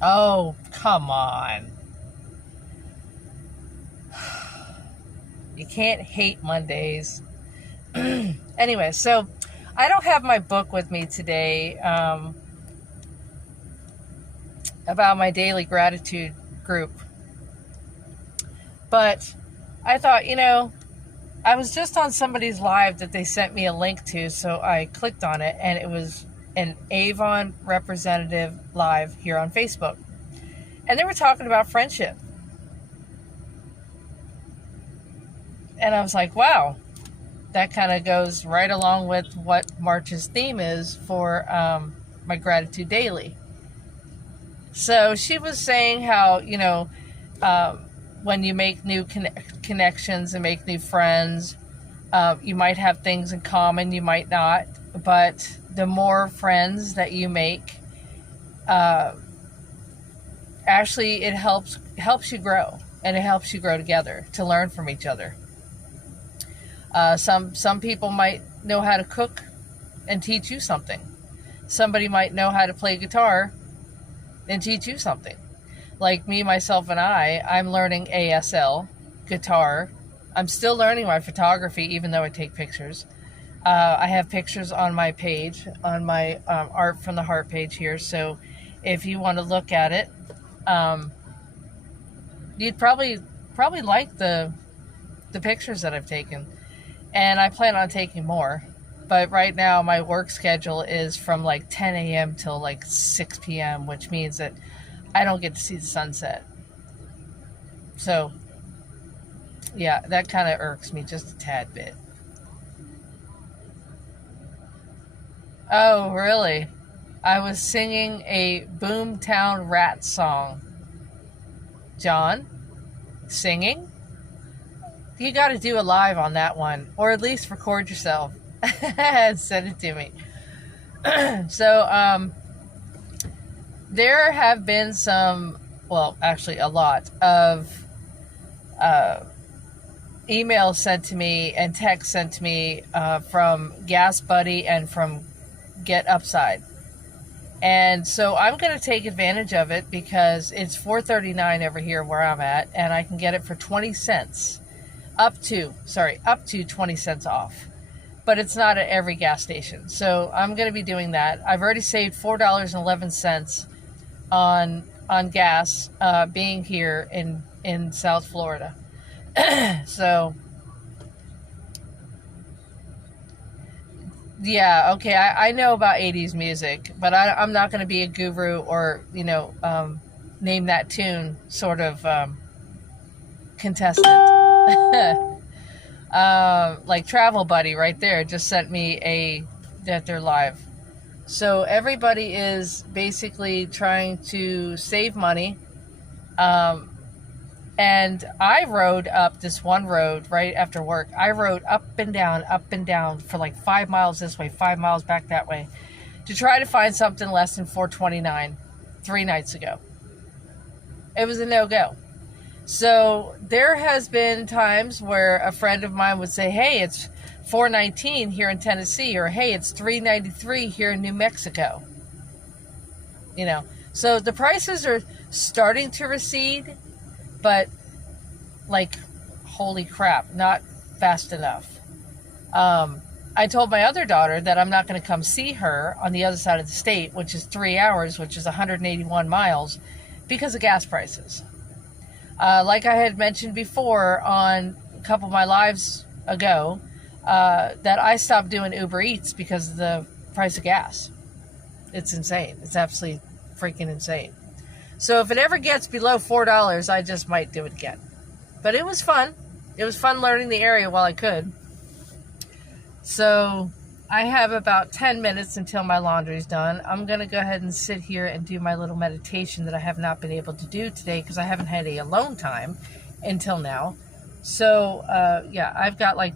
Oh, come on. You can't hate Mondays. Anyway, so I don't have my book with me today about my daily gratitude group. But I thought, I was just on somebody's live that they sent me a link to, so I clicked on it, and it was an Avon representative live here on Facebook. And they were talking about friendship. And I was like, wow, that kind of goes right along with what March's theme is for my Gratitude Daily. So she was saying how, when you make new connections and make new friends, you might have things in common, you might not, but the more friends that you make, actually it helps you grow, and it helps you grow together to learn from each other. Some people might know how to cook and teach you something. Somebody might know how to play guitar and teach you something. Like me, myself, and I'm learning ASL, guitar. I'm still learning my photography, even though I take pictures. I have pictures on my page, on my Art from the Heart page here. So if you want to look at it, you'd probably like the pictures that I've taken. And I plan on taking more. But right now my work schedule is from like 10 a.m. till like 6 p.m., which means that I don't get to see the sunset. So, yeah, that kind of irks me just a tad bit. Oh, really? I was singing a Boomtown Rat song. John? Singing? You got to do a live on that one, or at least record yourself and send it to me. So, there have been actually a lot of emails sent to me and texts sent to me from Gas Buddy and from Get Upside. And so I'm going to take advantage of it because it's $4.39 over here where I'm at, and I can get it for 20 cents. Up to 20 cents off. But it's not at every gas station. So I'm going to be doing that. I've already saved $4.11 on gas being here in South Florida. So, yeah, okay, I know about 80s music, but I'm not going to be a guru or, name that tune sort of contestant. Like Travel Buddy right there just sent me that they're live. So everybody is basically trying to save money. And I rode up this one road right after work. I rode up and down for like 5 miles this way, 5 miles back that way, to try to find something less than $4.29 3 nights ago. It was a no-go. So there has been times where a friend of mine would say, hey, it's $4.19 here in Tennessee, or hey, it's $3.93 here in New Mexico. So the prices are starting to recede, but like, holy crap, not fast enough. I told my other daughter that I'm not going to come see her on the other side of the state, which is 3 hours, which is 181 miles, because of gas prices. Like I had mentioned before on a couple of my lives ago, that I stopped doing Uber Eats because of the price of gas. It's insane. It's absolutely freaking insane. So if it ever gets below $4, I just might do it again. But it was fun. It was fun learning the area while I could. So I have about 10 minutes until my laundry's done. I'm going to go ahead and sit here and do my little meditation that I have not been able to do today because I haven't had any alone time until now. So, yeah, I've got like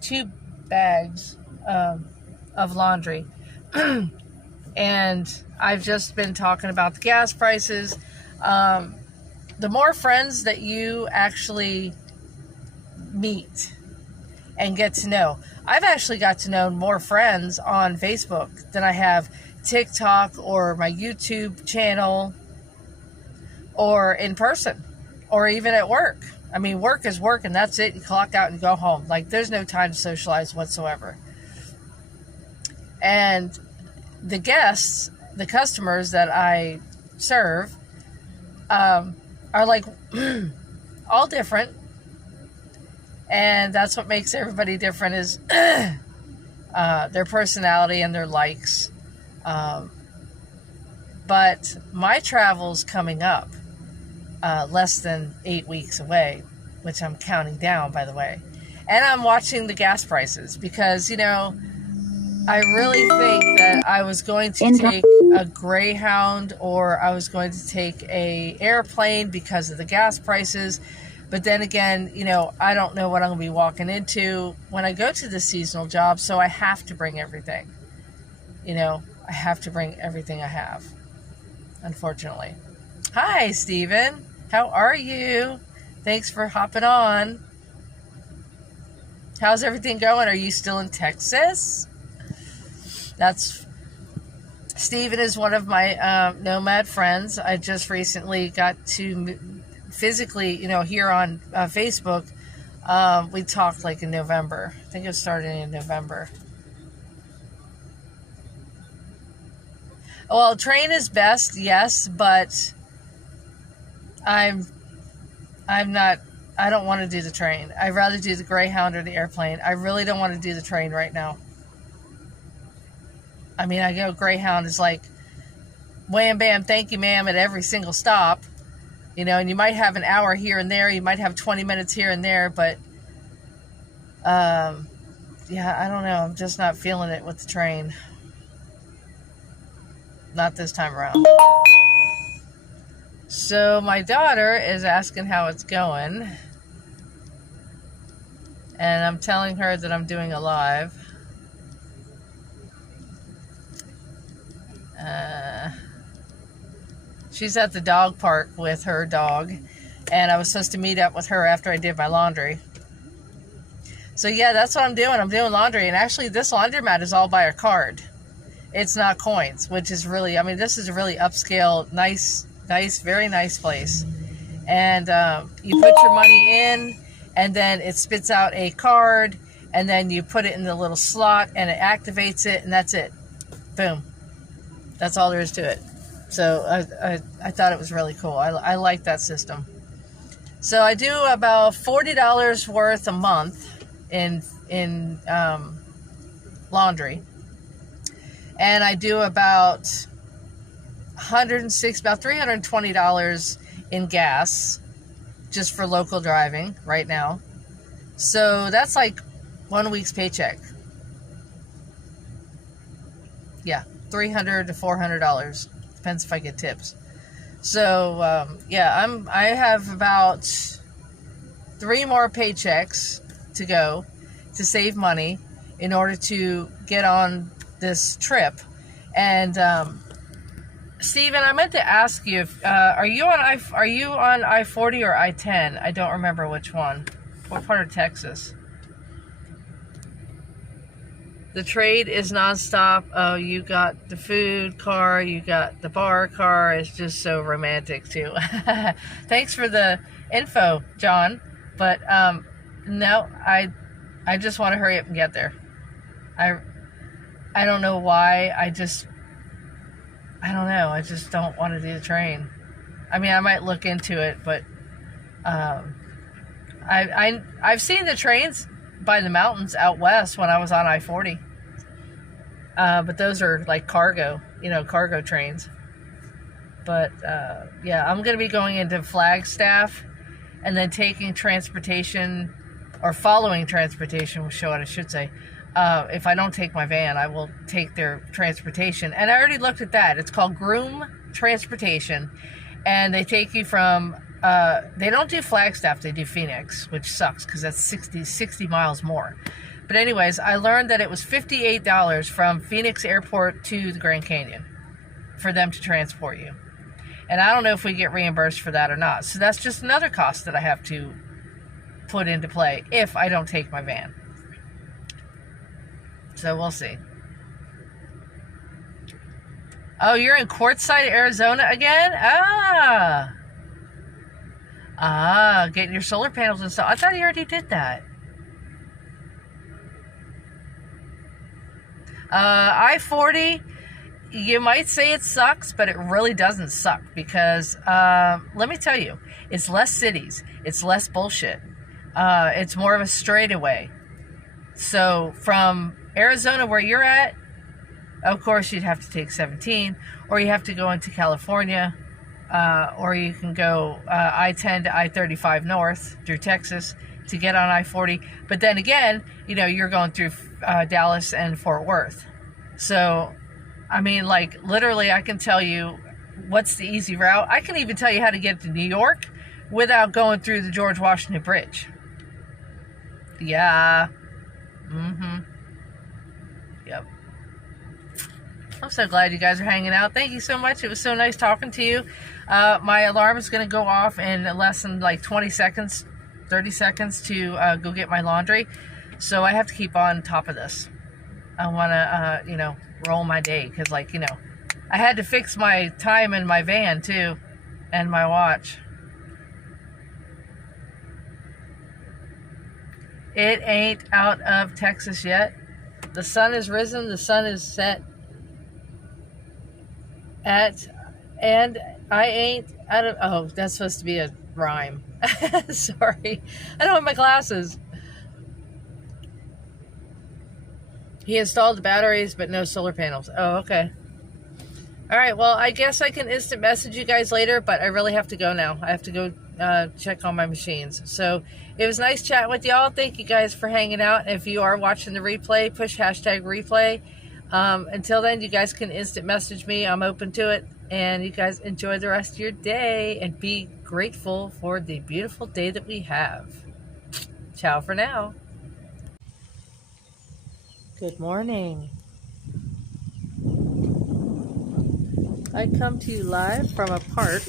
2 bags of laundry. And I've just been talking about the gas prices. The more friends that you actually meet and get to know. I've actually got to know more friends on Facebook than I have TikTok or my YouTube channel or in person or even at work. I mean, work is work and that's it. You clock out and go home. Like, there's no time to socialize whatsoever. And the guests, the customers that I serve, are like all different. And that's what makes everybody different is their personality and their likes. But my travel's coming up less than 8 weeks away, which I'm counting down, by the way. And I'm watching the gas prices because, you know, I really think that I was going to take a Greyhound or I was going to take a airplane because of the gas prices. But then again, you know, I don't know what I'm going to be walking into when I go to the seasonal job, so I have to bring everything. You know, I have to bring everything I have, unfortunately. Hi, Steven. How are you? Thanks for hopping on. How's everything going? Are you still in Texas? Steven is one of my nomad friends. I just recently got to physically, you know, here on Facebook. We talked like in November. I think it was starting in November. Well, train is best, yes, but I don't want to do the train. I'd rather do the Greyhound or the airplane. I really don't want to do the train right now. I mean, I go Greyhound is like wham, bam, thank you, ma'am, at every single stop. You know, and you might have an hour here and there. You might have 20 minutes here and there. But, yeah, I don't know. I'm just not feeling it with the train. Not this time around. So my daughter is asking how it's going. And I'm telling her that I'm doing a live. She's at the dog park with her dog, and I was supposed to meet up with her after I did my laundry. So yeah, that's what I'm doing. I'm doing laundry, and actually this laundromat is all by a card. It's not coins, which is really, I mean, this is a really upscale, nice, very nice place. And you put your money in, and then it spits out a card, and then you put it in the little slot, and it activates it, and that's it. Boom. That's all there is to it. So I thought it was really cool. I like that system. So I do about $40 worth a month in laundry, and I do about $320 in gas just for local driving right now. So that's like 1 week's paycheck. Yeah, $300 to $400. Depends if I get tips. So yeah, I have about 3 more paychecks to go to save money in order to get on this trip. And Steven, I meant to ask you if are you on I-40 or I-10? I don't remember which one. What part of Texas? The trade is nonstop. Oh, you got the food car, you got the bar car. It's just so romantic too. Thanks for the info, John. But no, I just want to hurry up and get there. I don't know why. I don't know. I just don't want to do the train. I mean, I might look into it, but I've seen the trains by the mountains out west when I was on I-40. But those are like cargo trains. But yeah, I'm going to be going into Flagstaff and then taking transportation, or following transportation, I should say. If I don't take my van, I will take their transportation. And I already looked at that. It's called Groom Transportation. And they take you from, they don't do Flagstaff, they do Phoenix, which sucks because that's 60 miles more. But anyways, I learned that it was $58 from Phoenix Airport to the Grand Canyon for them to transport you. And I don't know if we get reimbursed for that or not. So that's just another cost that I have to put into play if I don't take my van. So we'll see. Oh, you're in Quartzsite, Arizona again? Getting your solar panels installed. I thought you already did that. I-40, you might say it sucks, but it really doesn't suck because, let me tell you, it's less cities. It's less bullshit. It's more of a straightaway. So from Arizona, where you're at, of course, you'd have to take 17, or you have to go into California, or you can go I-10 to I-35 north through Texas. to get on I-40. But then again, you know, you're going through Dallas and Fort Worth. So, I mean, like, literally, I can tell you what's the easy route. I can even tell you how to get to New York without going through the George Washington Bridge. Yeah. Yep. I'm so glad you guys are hanging out. Thank you so much. It was so nice talking to you. My alarm is going to go off in less than like 20 seconds, 30 seconds to go get my laundry. So I have to keep on top of this. I want to, you know, roll my day because, like, you know, I had to fix my time in my van too and my watch. It ain't out of Texas yet. The sun has risen. The sun is set. And I ain't out of... Oh, that's supposed to be a rhyme. Sorry. I don't have my glasses. He installed the batteries, but no solar panels. Oh, okay. All right, well, I guess I can instant message you guys later, but I really have to go now. I have to go check on my machines. So it was nice chatting with y'all. Thank you guys for hanging out. If you are watching the replay, push hashtag replay. Until then, you guys can instant message me. I'm open to it. And you guys enjoy the rest of your day and be grateful for the beautiful day that we have. Ciao for now. Good morning. I come to you live from a park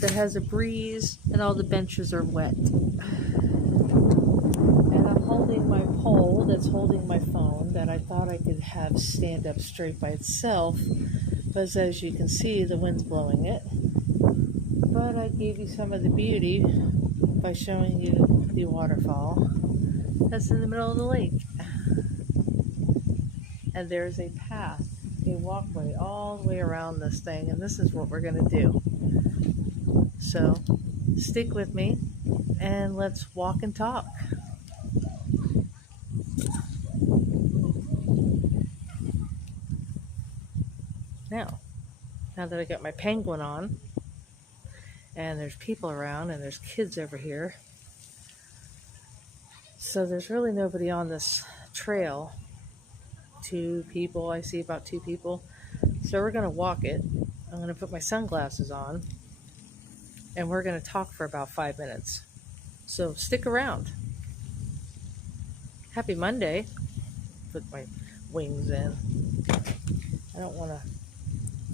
that has a breeze and all the benches are wet. And I'm holding my pole that's holding my phone that I thought I could have stand up straight by itself, but as you can see, the wind's blowing it. But I gave you some of the beauty by showing you the waterfall that's in the middle of the lake. And there's a path, a walkway all the way around this thing, and this is what we're going to do. So stick with me and let's walk and talk. Now that I got my penguin on and there's people around and there's kids over here, so there's really nobody on this trail. 2 people, I see about 2 people. So we're going to walk it. I'm going to put my sunglasses on and we're going to talk for about 5 minutes. So stick around. Happy Monday. Put my wings in. I don't want to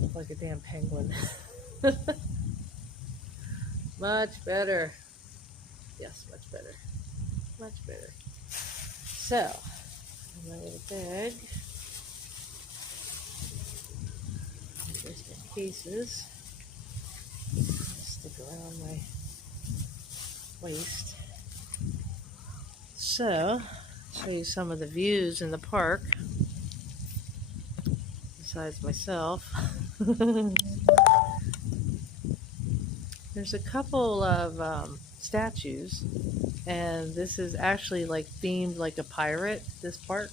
look like a damn penguin. Much better. Yes, much better. Much better. So, my little bag. There's my cases. Stick around my waist. So, show you some of the views in the park. Besides myself. There's a couple of statues, and this is actually like themed like a pirate, this part.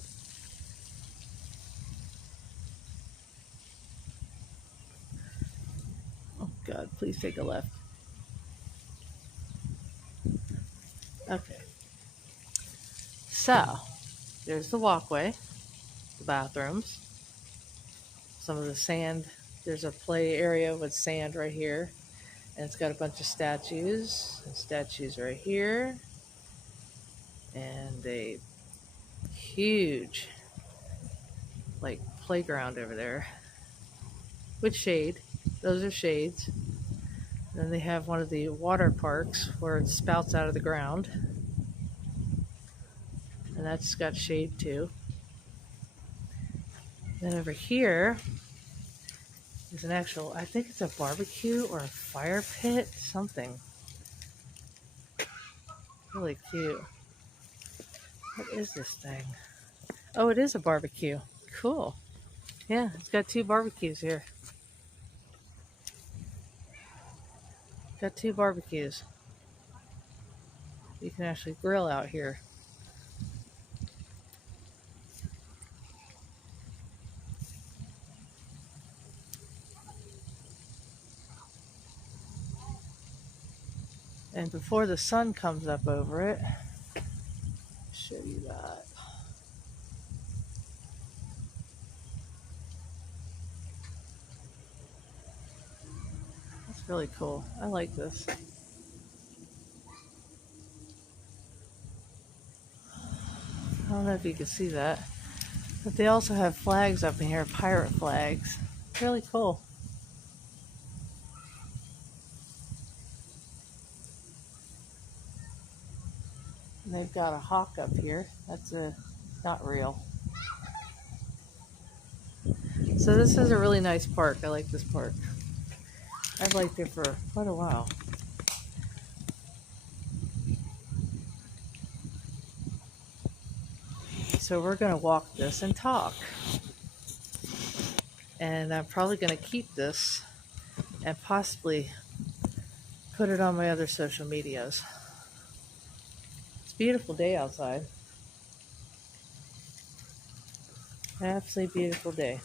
Oh God, please take a left. Okay. So, there's the walkway, the bathrooms, some of the sand. There's a play area with sand right here. And it's got a bunch of statues, and statues right here, and a huge, like, playground over there with shade. Those are shades. And then they have one of the water parks where it spouts out of the ground, and that's got shade too. Then over here, there's an actual, I think it's a barbecue or a fire pit, something. Really cute. What is this thing? Oh, it is a barbecue. Cool. Yeah, it's got 2 barbecues here. Got 2 barbecues. You can actually grill out here. And before the sun comes up over it, show you that. That's really cool. I like this. I don't know if you can see that, but they also have flags up in here, pirate flags. Really cool. And they've got a hawk up here. That's not real. So this is a really nice park. I like this park. I've liked it for quite a while. So we're going to walk this and talk. And I'm probably going to keep this and possibly put it on my other social medias. It's a beautiful day outside. Absolutely beautiful day.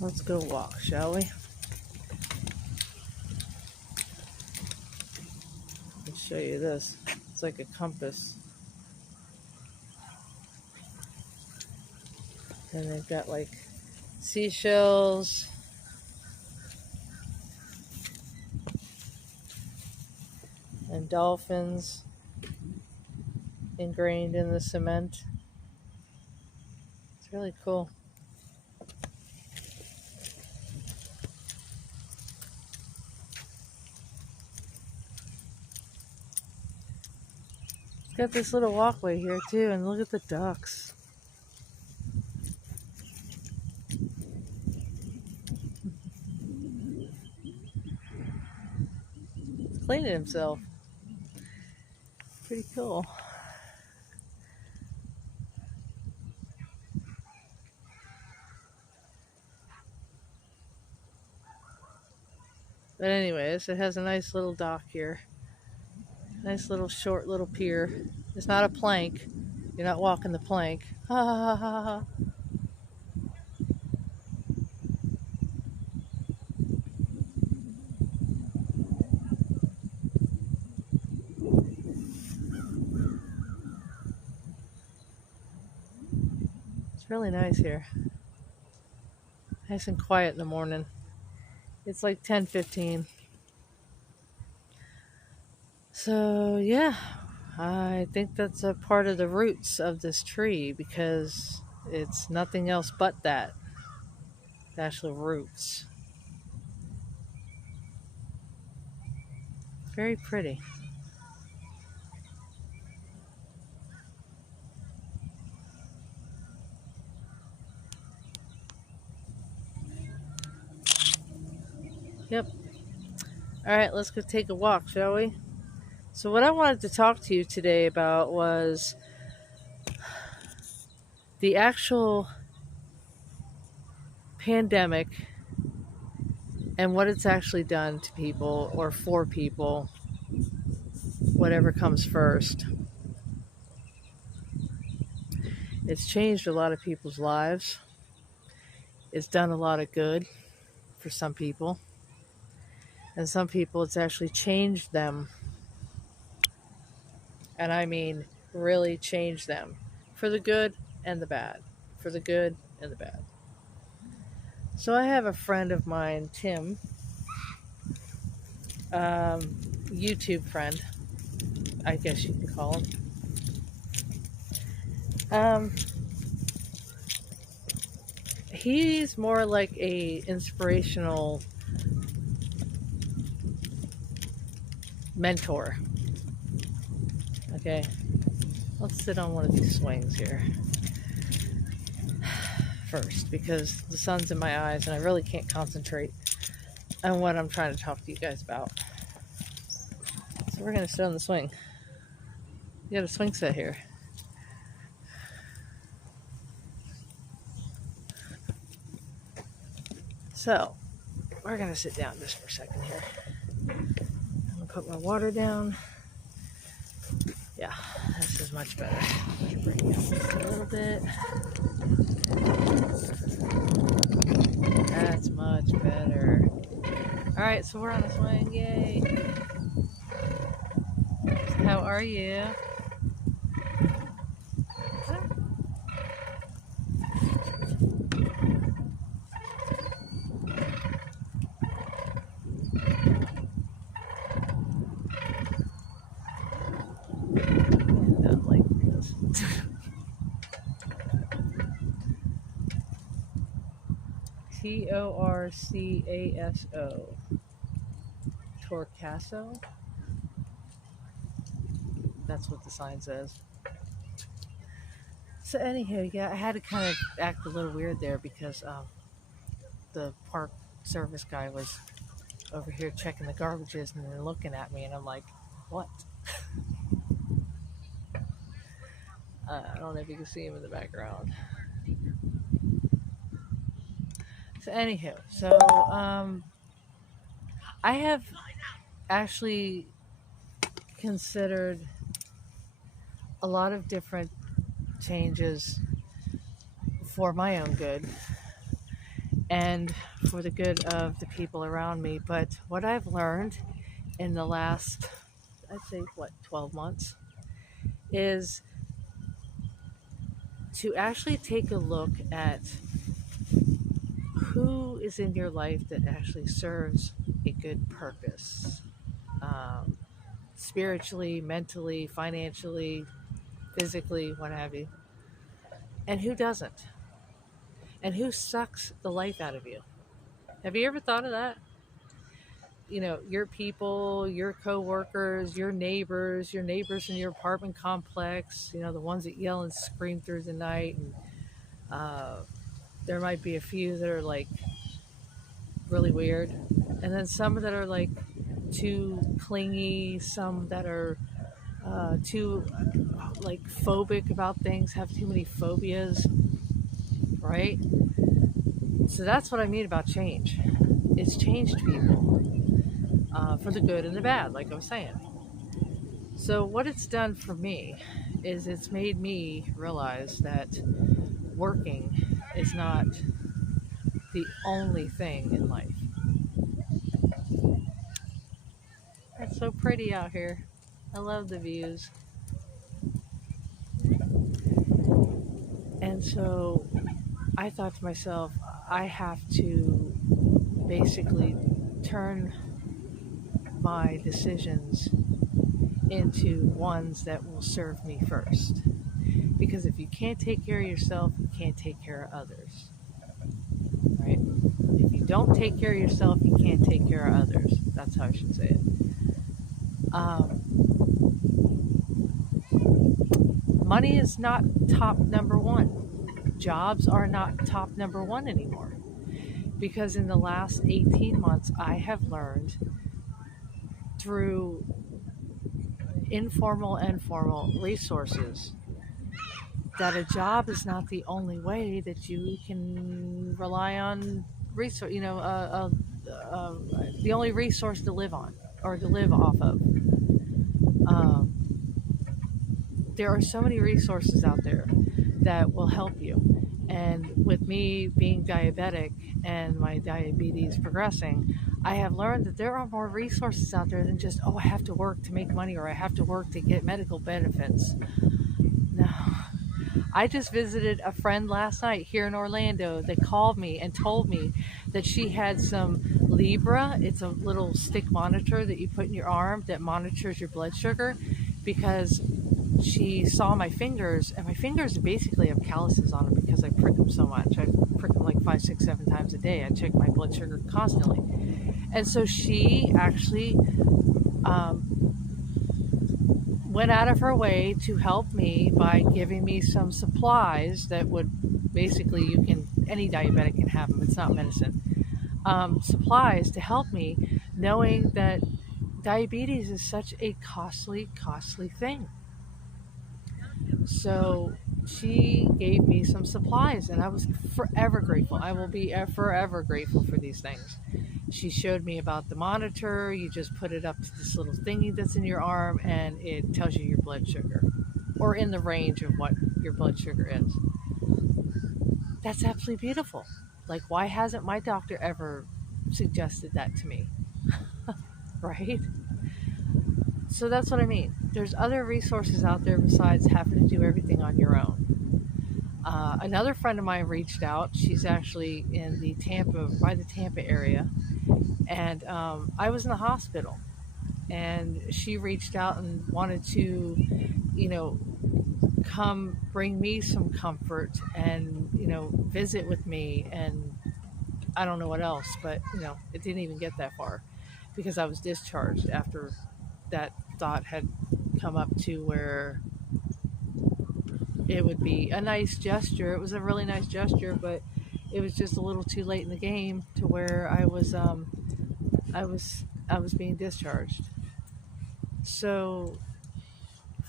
Let's go walk, shall we? Let's show you this. It's like a compass. And they've got like seashells. And dolphins ingrained in the cement. It's really cool. It's got this little walkway here too, and look at the ducks. He's cleaning himself. Pretty cool. But anyways, it has a nice little dock here. Nice little short little pier. It's not a plank. You're not walking the plank. Ha ha ha ha ha. It's really nice here. Nice and quiet in the morning. It's like 10:15. So yeah, I think that's a part of the roots of this tree because it's nothing else but that. The actual roots. Very pretty. Yep. All right, let's go take a walk, shall we? So what I wanted to talk to you today about was the actual pandemic and what it's actually done to people or for people, whatever comes first. It's changed a lot of people's lives. It's done a lot of good for some people. And some people, it's actually changed them. And I mean, really changed them. For the good and the bad. For the good and the bad. So I have a friend of mine, Tim. YouTube friend, I guess you can call him. He's more like a inspirational mentor. Okay, let's sit on one of these swings here first because the sun's in my eyes and I really can't concentrate on what I'm trying to talk to you guys about. So we're going to sit on the swing. We got a swing set here. So we're going to sit down just for a second here. I'm going to put my water down. Yeah, this is much better. Let me bring it up a little bit. That's much better. Alright, so we're on a swing. Yay. How are you? Not like this. Torcaso. Torcaso? That's what the sign says. So anywho, yeah, I had to kind of act a little weird there because the park service guy was over here checking the garbages and then looking at me, and I'm like, what? I don't know if you can see him in the background. So anywho, I have actually considered a lot of different changes for my own good and for the good of the people around me. But what I've learned in the last, I'd say, 12 months is to actually take a look at who is in your life that actually serves a good purpose, spiritually, mentally, financially, physically, what have you, and who doesn't, and who sucks the life out of you. Have you ever thought of that? You know, your people, your coworkers, your neighbors in your apartment complex, you know, the ones that yell and scream through the night. And there might be a few that are like really weird. And then some that are like too clingy, some that are too like phobic about things, have too many phobias, right? So that's what I mean about change. It's changed people for the good and the bad, like I was saying. So what it's done for me is it's made me realize that working is not the only thing in life. It's so pretty out here. I love the views. And so I thought to myself, I have to basically turn my decisions into ones that will serve me first. Because if you can't take care of yourself, you can't take care of others. Right? If you don't take care of yourself, you can't take care of others. That's how I should say it. Money is not top number one. Jobs are not top number one anymore. Because in the last 18 months, I have learned through informal and formal resources that a job is not the only way that you can rely on resource. You know, the only resource to live on or to live off of. There are so many resources out there that will help you. And with me being diabetic and my diabetes progressing, I have learned that there are more resources out there than just, oh, I have to work to make money or I have to work to get medical benefits. No. I just visited a friend last night here in Orlando that called me and told me that she had some Libra. It's a little stick monitor that you put in your arm that monitors your blood sugar, because she saw my fingers, and my fingers basically have calluses on them because I prick them so much. I prick them like 5, 6, 7 times a day. I check my blood sugar constantly. And so she actually went out of her way to help me by giving me some supplies that would basically, any diabetic can have them. It's not medicine. Supplies to help me, knowing that diabetes is such a costly thing. So she gave me some supplies, and I was forever grateful. I will be forever grateful for these things. She showed me about the monitor. You just put it up to this little thingy that's in your arm, and it tells you your blood sugar, or in the range of what your blood sugar is. That's absolutely beautiful. Like, why hasn't my doctor ever suggested that to me? Right? So that's what I mean. There's other resources out there besides having to do everything on your own. Another friend of mine reached out. She's actually in the by the Tampa area. And I was in the hospital. And she reached out and wanted to, you know, come bring me some comfort and, visit with me. And I don't know what else, but, it didn't even get that far because I was discharged after that thought had come up to where it would be a nice gesture. It was a really nice gesture, but it was just a little too late in the game to where I was being discharged. So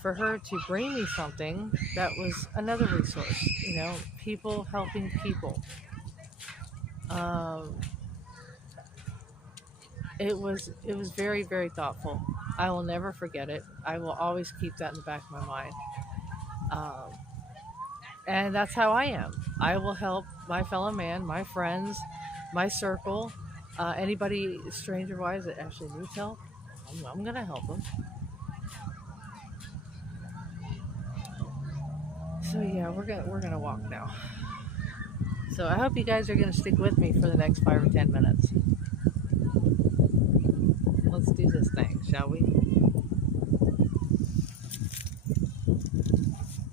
for her to bring me something, that was another resource. People helping people. Um, it was very, very thoughtful. I will never forget it. I will always keep that in the back of my mind. Um, and that's how I am. I will help my fellow man, my friends, my circle, anybody stranger wise that actually needs help. I'm gonna help them. So yeah, we're gonna walk now. So I hope you guys are gonna stick with me for the next 5 or 10 minutes. Let's do this thing, shall we?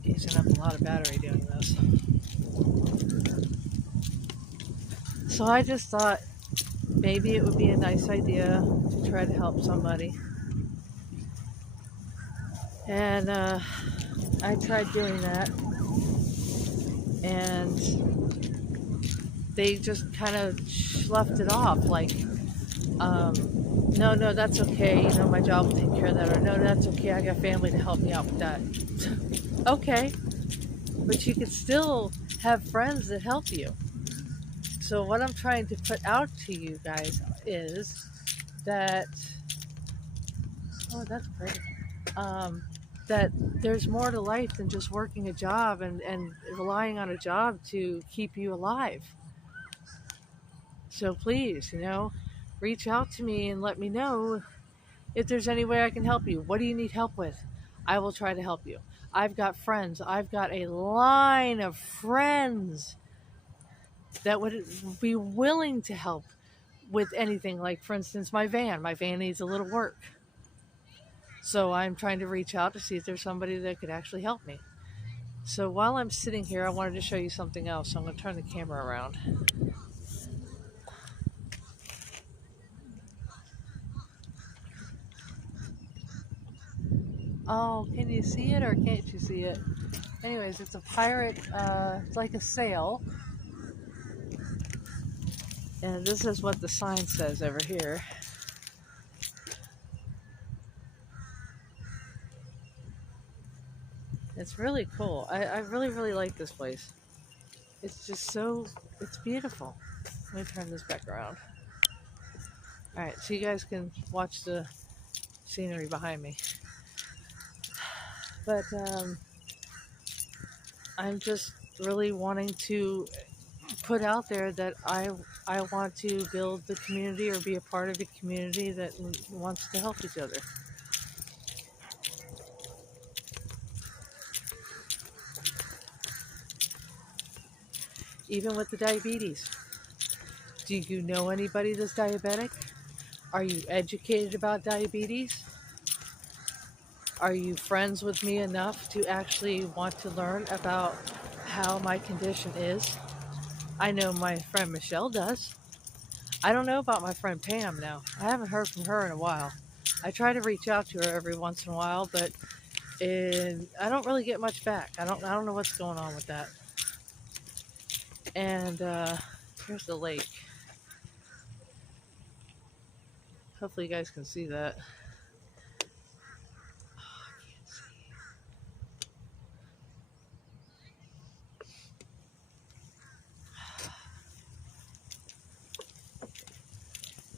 Using up a lot of battery doing this. So I just thought maybe it would be a nice idea to try to help somebody. And I tried doing that. And they just kind of sloughed it off like, no, that's okay. My job will take care of that. Or no, that's okay. I got family to help me out with that. Okay. But you could still have friends that help you. So what I'm trying to put out to you guys is that, oh, that's pretty, that there's more to life than just working a job and relying on a job to keep you alive. So please, reach out to me and let me know if there's any way I can help you. What do you need help with? I will try to help you. I've got friends. I've got a line of friends that would be willing to help with anything. Like, for instance, my van. My van needs a little work. So I'm trying to reach out to see if there's somebody that could actually help me. So while I'm sitting here, I wanted to show you something else. So I'm going to turn the camera around. Oh, can you see it or can't you see it? Anyways, it's a pirate, it's like a sail. And this is what the sign says over here. It's really cool. I really, really like this place. It's just it's beautiful. Let me turn this back around. Alright, so you guys can watch the scenery behind me. But I'm just really wanting to put out there that I want to build the community or be a part of a community that wants to help each other. Even with the diabetes. Do you know anybody that's diabetic? Are you educated about diabetes? Are you friends with me enough to actually want to learn about how my condition is? I know my friend Michelle does. I don't know about my friend Pam now. I haven't heard from her in a while. I try to reach out to her every once in a while, but I don't really get much back. I don't know what's going on with that. And here's the lake. Hopefully you guys can see that. Oh, I can't see.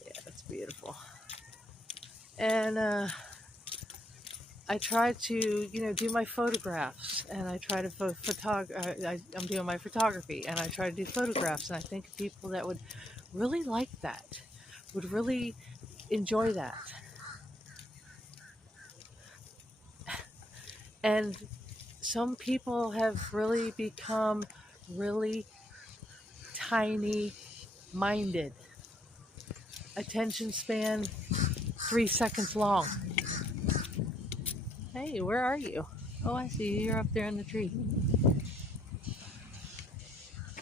Yeah, that's beautiful. And I try to, do my photographs, and I try to I'm doing my photography, and I try to do photographs, and I think people that would really like that, would really enjoy that. And some people have really become really tiny minded. Attention span 3 seconds long. Hey, where are you? Oh, I see you. You're up there in the tree.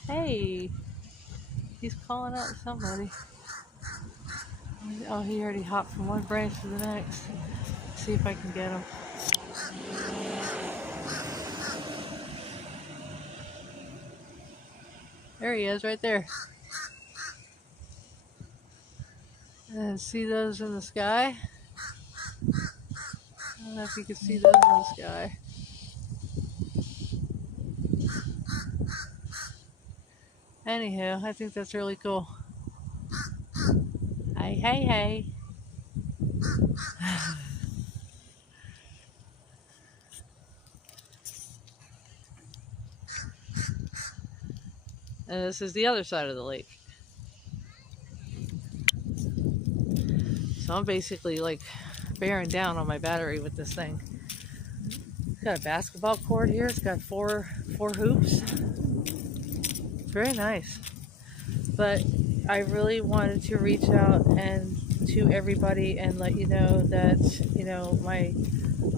Hey, he's calling out somebody. Oh, he already hopped from one branch to the next. Let's see if I can get him. There he is, right there. See those in the sky? I don't know if you can see those in the sky. Anywho, I think that's really cool. Hey, hey, hey. And this is the other side of the lake. So I'm basically like bearing down on my battery with this thing. It's got a basketball court here. It's got four hoops. It's very nice. But I really wanted to reach out and to everybody and let you know that, you know,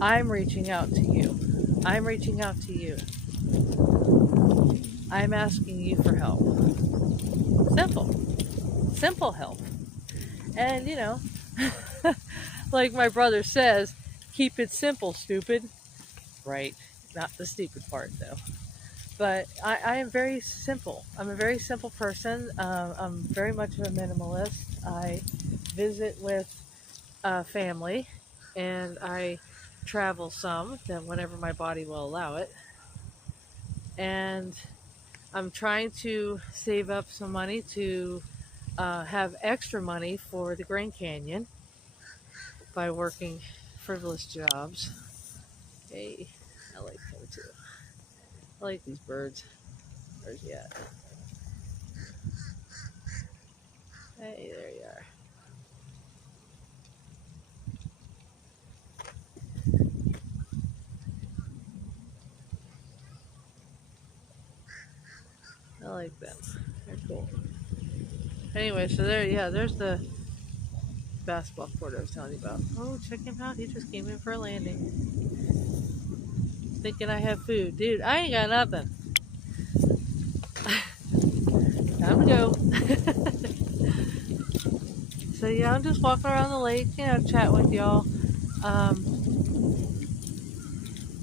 I'm reaching out to you. I'm reaching out to you. I'm asking you for help. Simple help. And, you know, like my brother says, keep it simple, stupid. Right. Not the stupid part, though. But I am very simple. I'm a very simple person. I'm very much of a minimalist. I visit with family, and I travel some, then whenever my body will allow it. And I'm trying to save up some money to have extra money for the Grand Canyon by working frivolous jobs. Hey, I like them too. I like these birds. Where's he at? Hey, there you are. I like them. They're cool. Anyway, so there's the basketball court I was telling you about. Oh, check him out. He just came in for a landing. Thinking I have food. Dude, I ain't got nothing. Time to go. So yeah, I'm just walking around the lake, you know, chatting with y'all.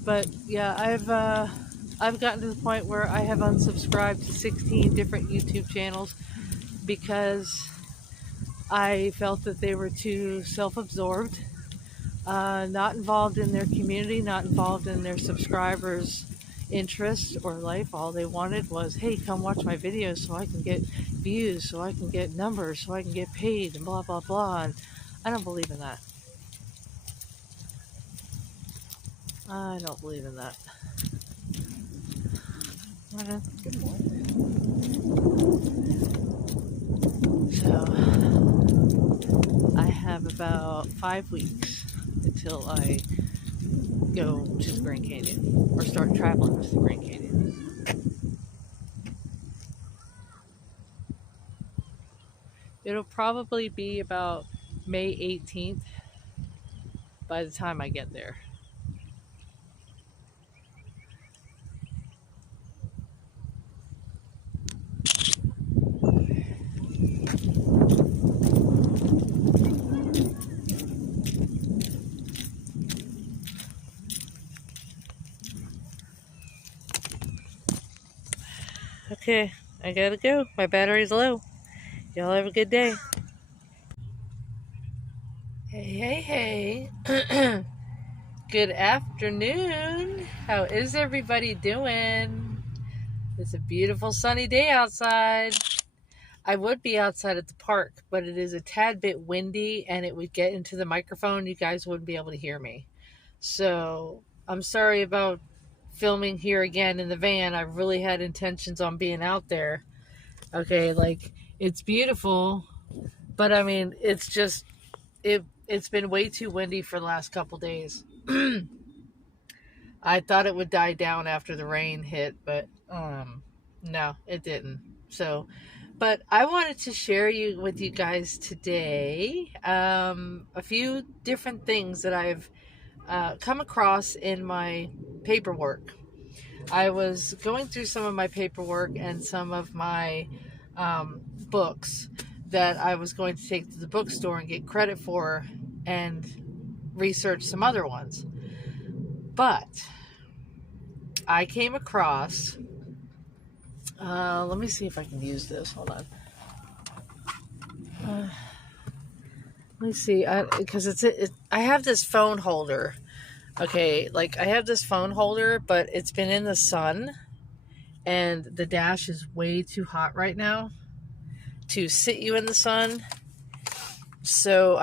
But yeah, I've gotten to the point where I have unsubscribed to 16 different YouTube channels because I felt that they were too self-absorbed, not involved in their community, not involved in their subscribers' interests or life. All they wanted was, hey, come watch my videos so I can get views, so I can get numbers, so I can get paid, and blah, blah, blah. And I don't believe in that. I don't believe in that. Good morning. So, I have about 5 weeks until I go to the Grand Canyon or start traveling to the Grand Canyon. It'll probably be about May 18th by the time I get there. Okay, I gotta go. My battery's low. Y'all have a good day. Hey. Good afternoon. How is everybody doing? It's a beautiful sunny day outside. I would be outside at the park, but it is a tad bit windy and it would get into the microphone. You guys wouldn't be able to hear me. So I'm sorry about filming here again in the van. I really had intentions on being out there. Okay, like it's beautiful, but I mean, it's just, it's been way too windy for the last couple days. I thought it would die down after the rain hit, but no, it didn't. So, but I wanted to share with you guys today a few different things that I've come across in my paperwork. I was going through some of my paperwork and some of my books that I was going to take to the bookstore and get credit for and research some other ones. But I came across, let me see if I can use this. Hold on. Let me see, because I have this phone holder. Okay, like I have this phone holder, but it's been in the sun, and the dash is way too hot right now to sit you in the sun. So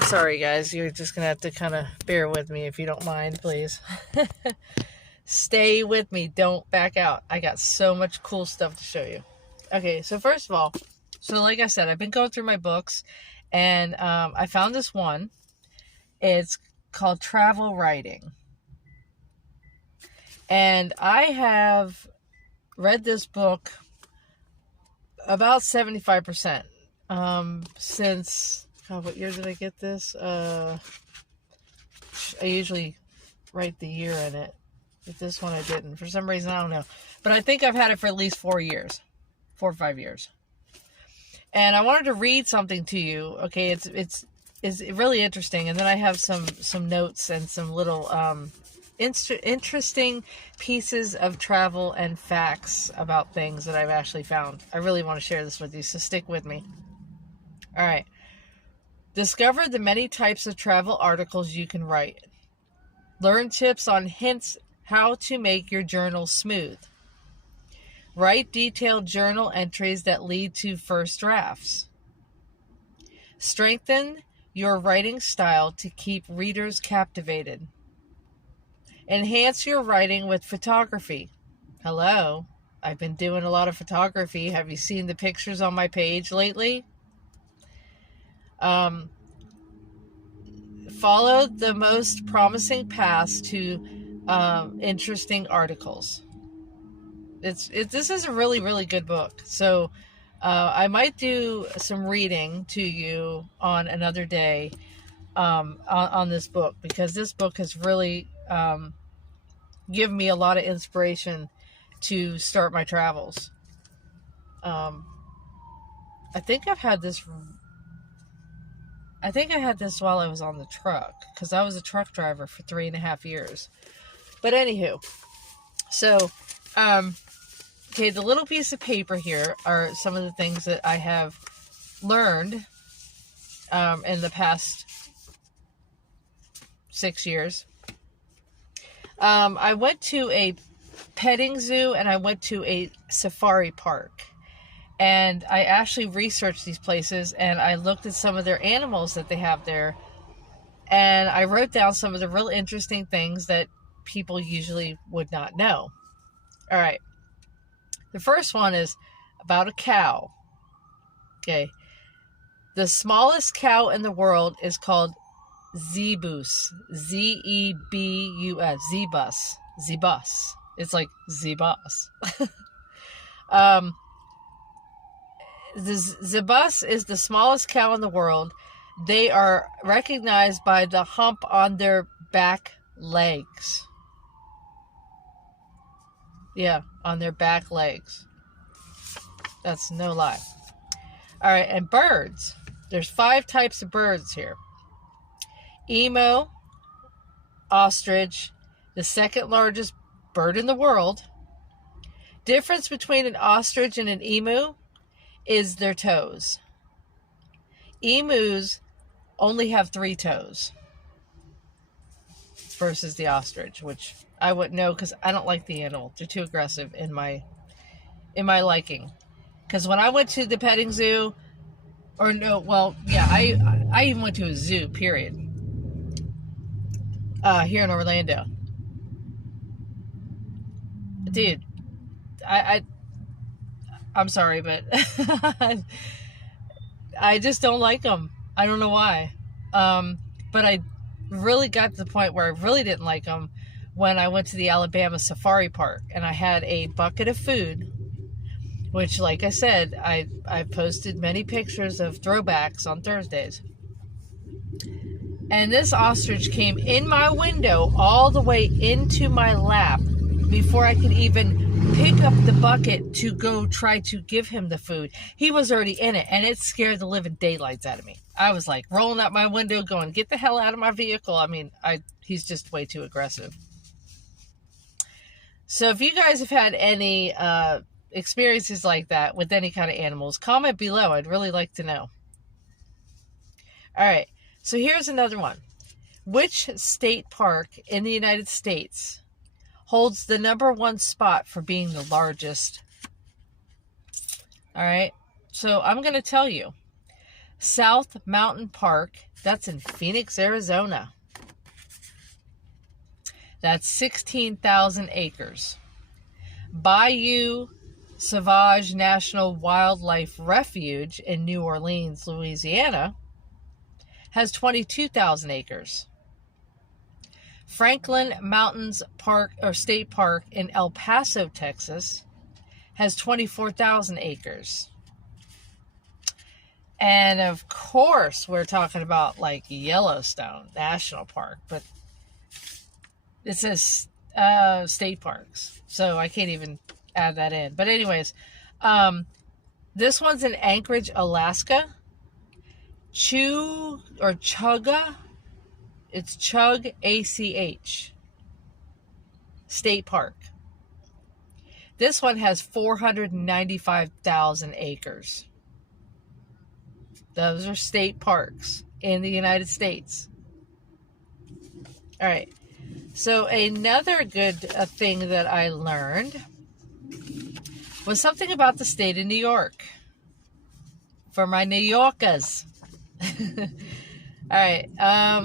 sorry guys, you're just gonna have to kind of bear with me if you don't mind, please. Stay with me, don't back out. I got so much cool stuff to show you. Okay, so first of all, so like I said, I've been going through my books, and I found this one. It's called Travel Writing. And I have read this book about 75% since, God, what year did I get this? I usually write the year in it, but this one I didn't. For some reason, I don't know. But I think I've had it for at least 4 years, 4 or 5 years. And I wanted to read something to you. Okay, it's really interesting. And then I have some notes and some little interesting pieces of travel and facts about things that I've actually found. I really want to share this with you, so stick with me. All right. Discover the many types of travel articles you can write. Learn tips on hints how to make your journal smooth. Write detailed journal entries that lead to first drafts. Strengthen your writing style to keep readers captivated. Enhance your writing with photography. Hello, I've been doing a lot of photography. Have you seen the pictures on my page lately? Follow the most promising paths to interesting articles. This is a really, really good book. So I might do some reading to you on another day on this book, because this book has really given me a lot of inspiration to start my travels. I think I had this while I was on the truck, because I was a truck driver for 3.5 years. But anywho, so okay, the little piece of paper here are some of the things that I have learned in the past 6 years. I went to a petting zoo and I went to a safari park. And I actually researched these places, and I looked at some of their animals that they have there. And I wrote down some of the real interesting things that people usually would not know. All right. The first one is about a cow. Okay. The smallest cow in the world is called Zebus. Z-E-B-U-S. Zebus. Zebus. It's like Zebus. The Zebus is the smallest cow in the world. They are recognized by the hump on their back legs. Yeah, on their back legs. That's no lie. All right, and birds. There's 5 types of birds here. Emu, ostrich, the second largest bird in the world. Difference between an ostrich and an emu is their toes. Emus only have 3 toes versus the ostrich, which I wouldn't know because I don't like the animal. They're too aggressive in my liking. Because when I went to the petting zoo, or no, well, yeah, I even went to a zoo, period, here in Orlando. Dude, I'm sorry, but I just don't like them. I don't know why. But I really got to the point where I really didn't like them when I went to the Alabama Safari Park, and I had a bucket of food, which, like I said, I posted many pictures of throwbacks on Thursdays. And this ostrich came in my window all the way into my lap before I could even pick up the bucket to go try to give him the food. He was already in it, and it scared the living daylights out of me. I was like rolling out my window going, get the hell out of my vehicle. I mean, he's just way too aggressive. So if you guys have had any experiences like that with any kind of animals, comment below. I'd really like to know. All right. So here's another one. Which state park in the United States holds the #1 spot for being the largest? All right. So I'm going to tell you. South Mountain Park, that's in Phoenix, Arizona. That's 16,000 acres. Bayou Sauvage National Wildlife Refuge in New Orleans, Louisiana, has 22,000 acres. Franklin Mountains Park or State Park in El Paso, Texas, has 24,000 acres. And of course, we're talking about like Yellowstone National Park, but it says state parks, so I can't even add that in. But anyways, this one's in Anchorage, Alaska. Chugga. It's Chug, ACH. State Park. This one has 495,000 acres. Those are state parks in the United States. All right. So another good thing that I learned was something about the state of New York. For my New Yorkers. All right,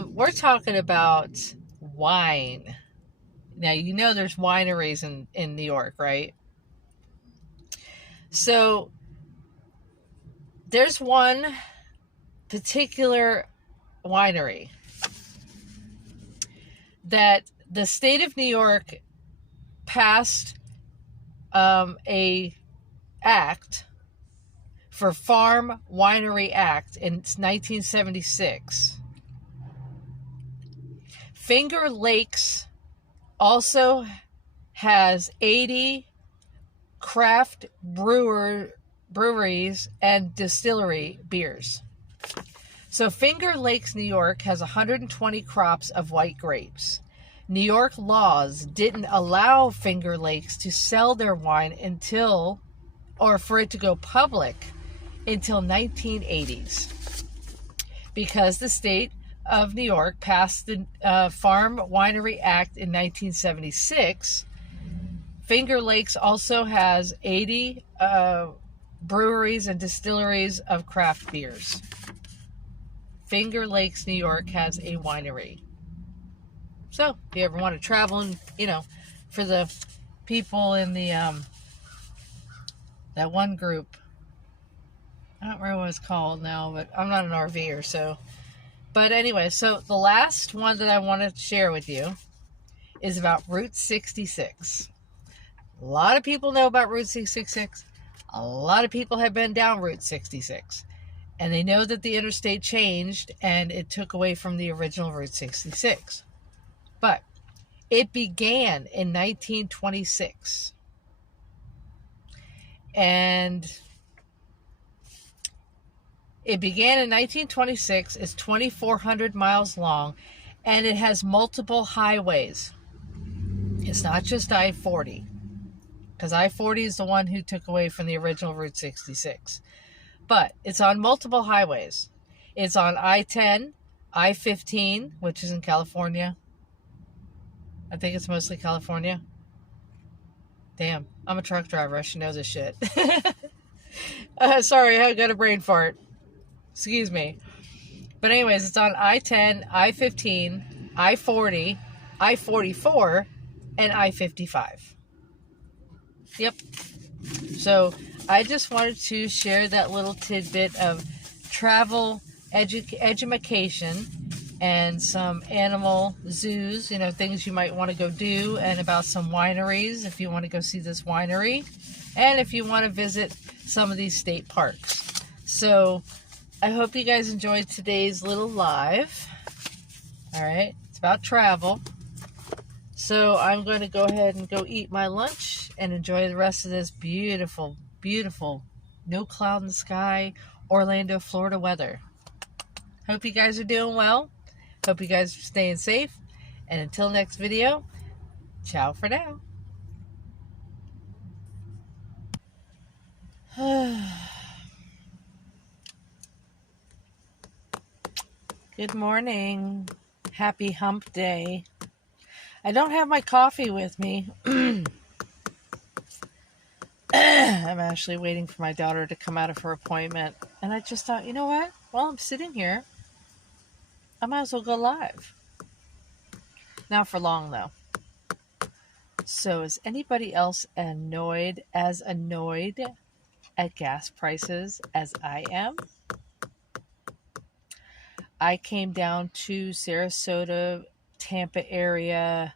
we're talking about wine. Now, you know there's wineries in New York, right? So, there's one particular winery that the state of New York passed a act for Farm Winery Act in 1976. Finger Lakes also has 80 craft breweries and distillery beers. So Finger Lakes, New York has 120 crops of white grapes. New York laws didn't allow Finger Lakes to sell their wine or for it to go public until 1980s, because the state of New York passed the Farm Winery Act in 1976. Finger Lakes also has 80 breweries and distilleries of craft beers. Finger Lakes, New York has a winery. So if you ever want to travel and, for the people in the, that one group, I don't remember what it's called now, but I'm not an RVer, so. But anyway, so the last one that I want to share with you is about Route 66. A lot of people know about Route 66. A lot of people have been down Route 66. And they know that the interstate changed and it took away from the original Route 66. But it began in 1926. And it began in 1926. It's 2,400 miles long, and it has multiple highways. It's not just I-40, because I-40 is the one who took away from the original Route 66. But it's on multiple highways. It's on I-10, I-15, which is in California. I think it's mostly California. Damn, I'm a truck driver. I should know this shit. Sorry, I got a brain fart. Excuse me. But anyways, it's on I-10, I-15, I-40, I-44, and I-55. Yep. So I just wanted to share that little tidbit of travel education and some animal zoos, you know, things you might want to go do, and about some wineries if you want to go see this winery, and if you want to visit some of these state parks. So I hope you guys enjoyed today's little live. All right, it's about travel. So I'm going to go ahead and go eat my lunch and enjoy the rest of this beautiful, beautiful, no cloud in the sky, Orlando, Florida weather. Hope you guys are doing well. Hope you guys are staying safe. And until next video, ciao for now. Good morning. Happy hump day. I don't have my coffee with me. I'm actually waiting for my daughter to come out of her appointment. And I just thought, you know what? While I'm sitting here, I might as well go live. Not for long, though. So is anybody else annoyed at gas prices as I am? I came down to Sarasota, Tampa area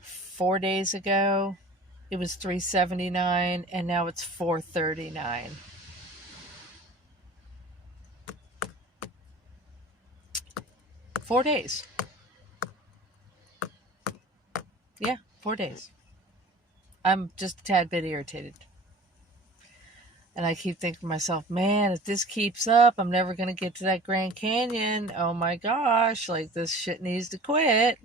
4 days ago. It was $3.79 and now it's $4.39. Four days. Yeah, 4 days. I'm just a tad bit irritated. And I keep thinking to myself, man, if this keeps up, I'm never going to get to that Grand Canyon. Oh my gosh, like this shit needs to quit.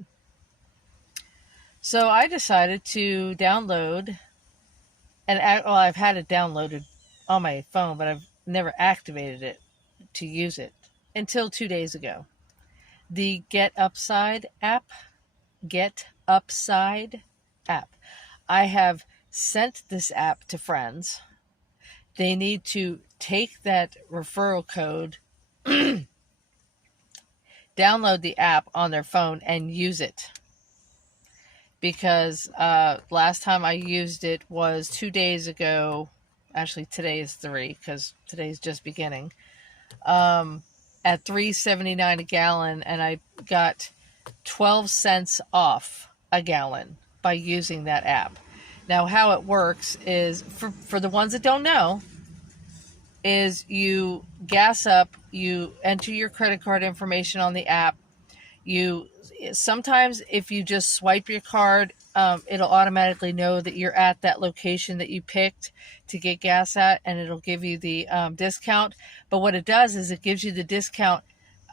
So I decided to download, and I've had it downloaded on my phone, but I've never activated it to use it until 2 days ago. The Get Upside app. I have sent this app to friends. They need to take that referral code, download the app on their phone, and use it. Because last time I used it was 2 days ago. Actually, today is 3 because today's just beginning. At $3.79 a gallon, and I got 12 cents off a gallon by using that app. Now, how it works is, for the ones that don't know, is you gas up, you enter your credit card information on the app. Sometimes if you just swipe your card, it'll automatically know that you're at that location that you picked to get gas at, and it'll give you the discount. But what it does is it gives you the discount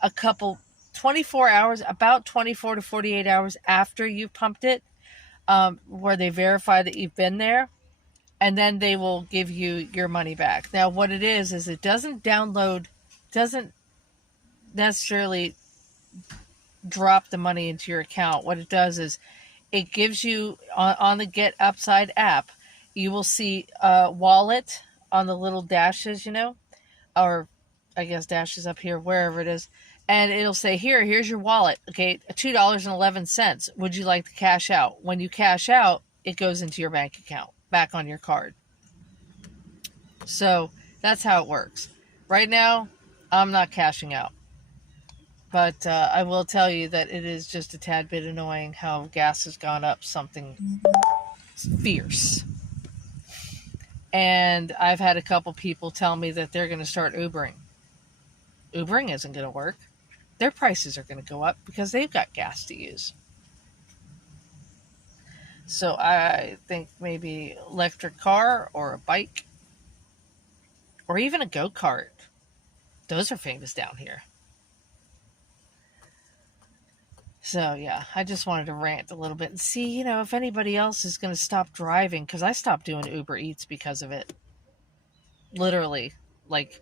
about 24 to 48 hours after you've pumped it, where they verify that you've been there, and then they will give you your money back. Now, what it is it doesn't necessarily drop the money into your account. What it does is it gives you, on the Get Upside app, you will see a wallet on the little dashes, or I guess dashes up here, wherever it is. And it'll say, here's your wallet. Okay, $2.11. Would you like to cash out? When you cash out, it goes into your bank account, back on your card. So that's how it works. Right now, I'm not cashing out. But I will tell you that it is just a tad bit annoying how gas has gone up something fierce. And I've had a couple people tell me that they're going to start Ubering. Ubering isn't going to work. Their prices are going to go up because they've got gas to use. So I think maybe electric car or a bike or even a go-kart. Those are famous down here. So, yeah, I just wanted to rant a little bit and see, if anybody else is going to stop driving, because I stopped doing Uber Eats because of it. Literally. Like,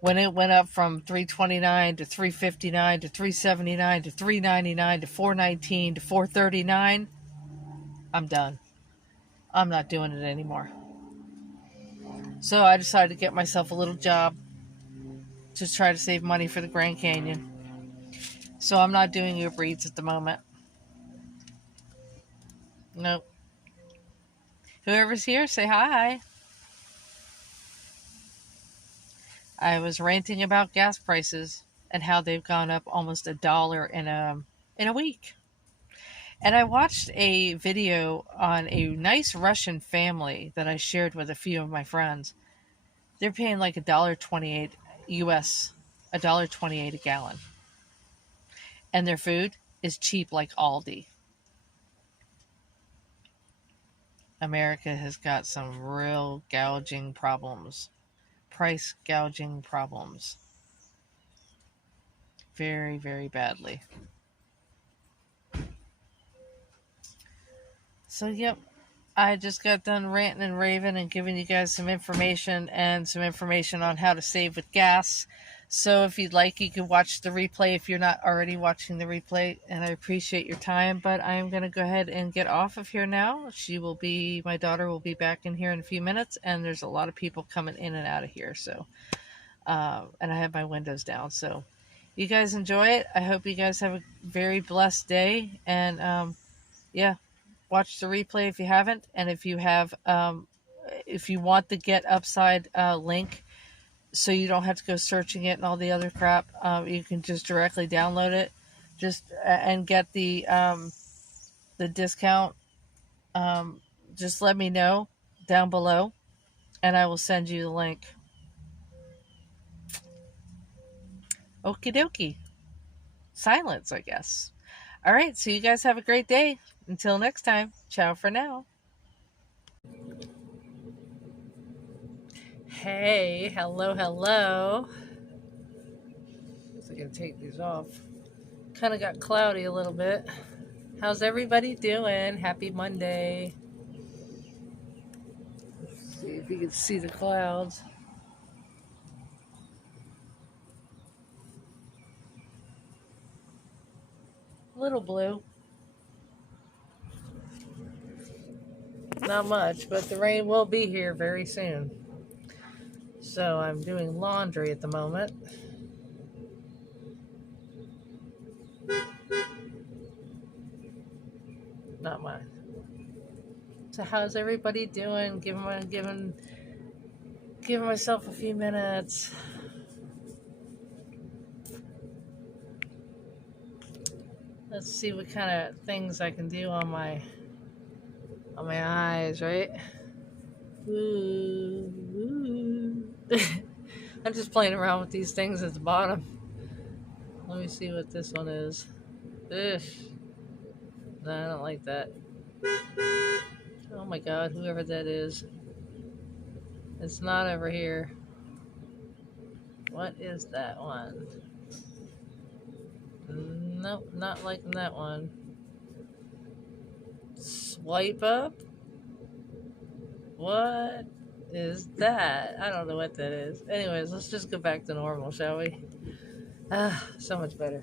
when it went up from $3.29 to $3.59 to $3.79 to $3.99 to $4.19 to $4.39, I'm done. I'm not doing it anymore. So I decided to get myself a little job to try to save money for the Grand Canyon. So I'm not doing Uber Eats at the moment. Nope. Whoever's here, say hi. I was ranting about gas prices. and how they've gone up almost $1 in a week. And I watched a video on a nice Russian family that I shared with a few of my friends. They're paying like $1.28 US, $1.28 a gallon. And their food is cheap like Aldi. America has got some real gouging problems. Price gouging problems. Very, very badly. So, yep. I just got done ranting and raving and giving you guys some information on how to save with gas. So if you'd like, you can watch the replay if you're not already watching the replay, and I appreciate your time, but I'm going to go ahead and get off of here now. My daughter will be back in here in a few minutes, and there's a lot of people coming in and out of here, so, and I have my windows down, so you guys enjoy it. I hope you guys have a very blessed day, and, yeah. Watch the replay if you haven't, and if you have, if you want the Get Upside link, so you don't have to go searching it and all the other crap, you can just directly download it, and get the discount. Just let me know down below, and I will send you the link. Okie dokie. Silence, I guess. All right, so you guys have a great day. Until next time, ciao for now. Hey, hello. I'm going to take these off. Kind of got cloudy a little bit. How's everybody doing? Happy Monday. Let's see if you can see the clouds. A little blue. Not much, but the rain will be here very soon. So I'm doing laundry at the moment. Not much. So how's everybody doing? Giving myself a few minutes. Let's see what kind of things I can do on my eyes, right? Ooh. I'm just playing around with these things at the bottom. Let me see what this one is. Ugh. No, I don't like that. Oh my god, whoever that is. It's not over here. What is that one? Nope, not liking that one. Swipe up? What is that? I don't know what that is. Anyways, let's just go back to normal, shall we? So much better.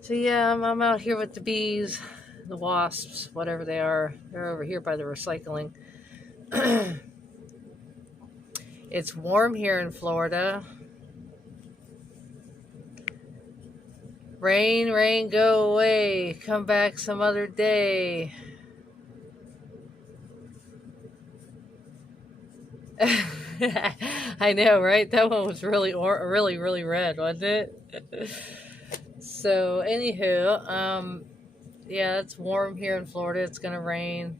So yeah, I'm out here with the bees, the wasps, whatever they are. They're over here by the recycling. It's warm here in Florida. Rain, go away. Come back some other day. I know, right? That one was really red, wasn't it? So, anywho, yeah, it's warm here in Florida. It's gonna rain.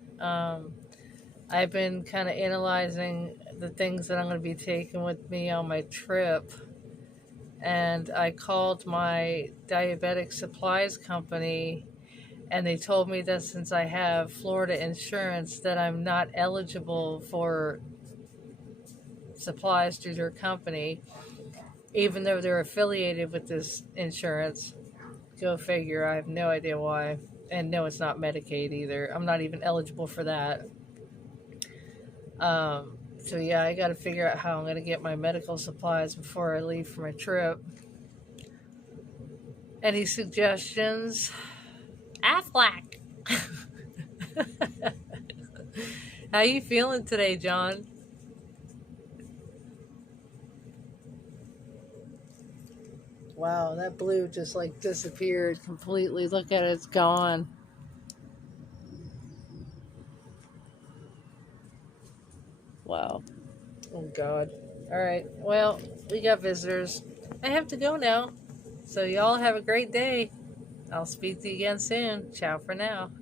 I've been kind of analyzing the things that I'm going to be taking with me on my trip. And I called my diabetic supplies company, and they told me that since I have Florida insurance, that I'm not eligible for supplies through their company, even though they're affiliated with this insurance. Go figure. I have no idea why. And no, it's not Medicaid either. I'm not even eligible for that. So yeah, I got to figure out how I'm going to get my medical supplies before I leave for my trip. Any suggestions? Aflac. How you feeling today, John? Wow, that blue just like disappeared completely. Look at it, it's gone. Wow. Oh God. All right. Well, we got visitors. I have to go now. So y'all have a great day. I'll speak to you again soon. Ciao for now.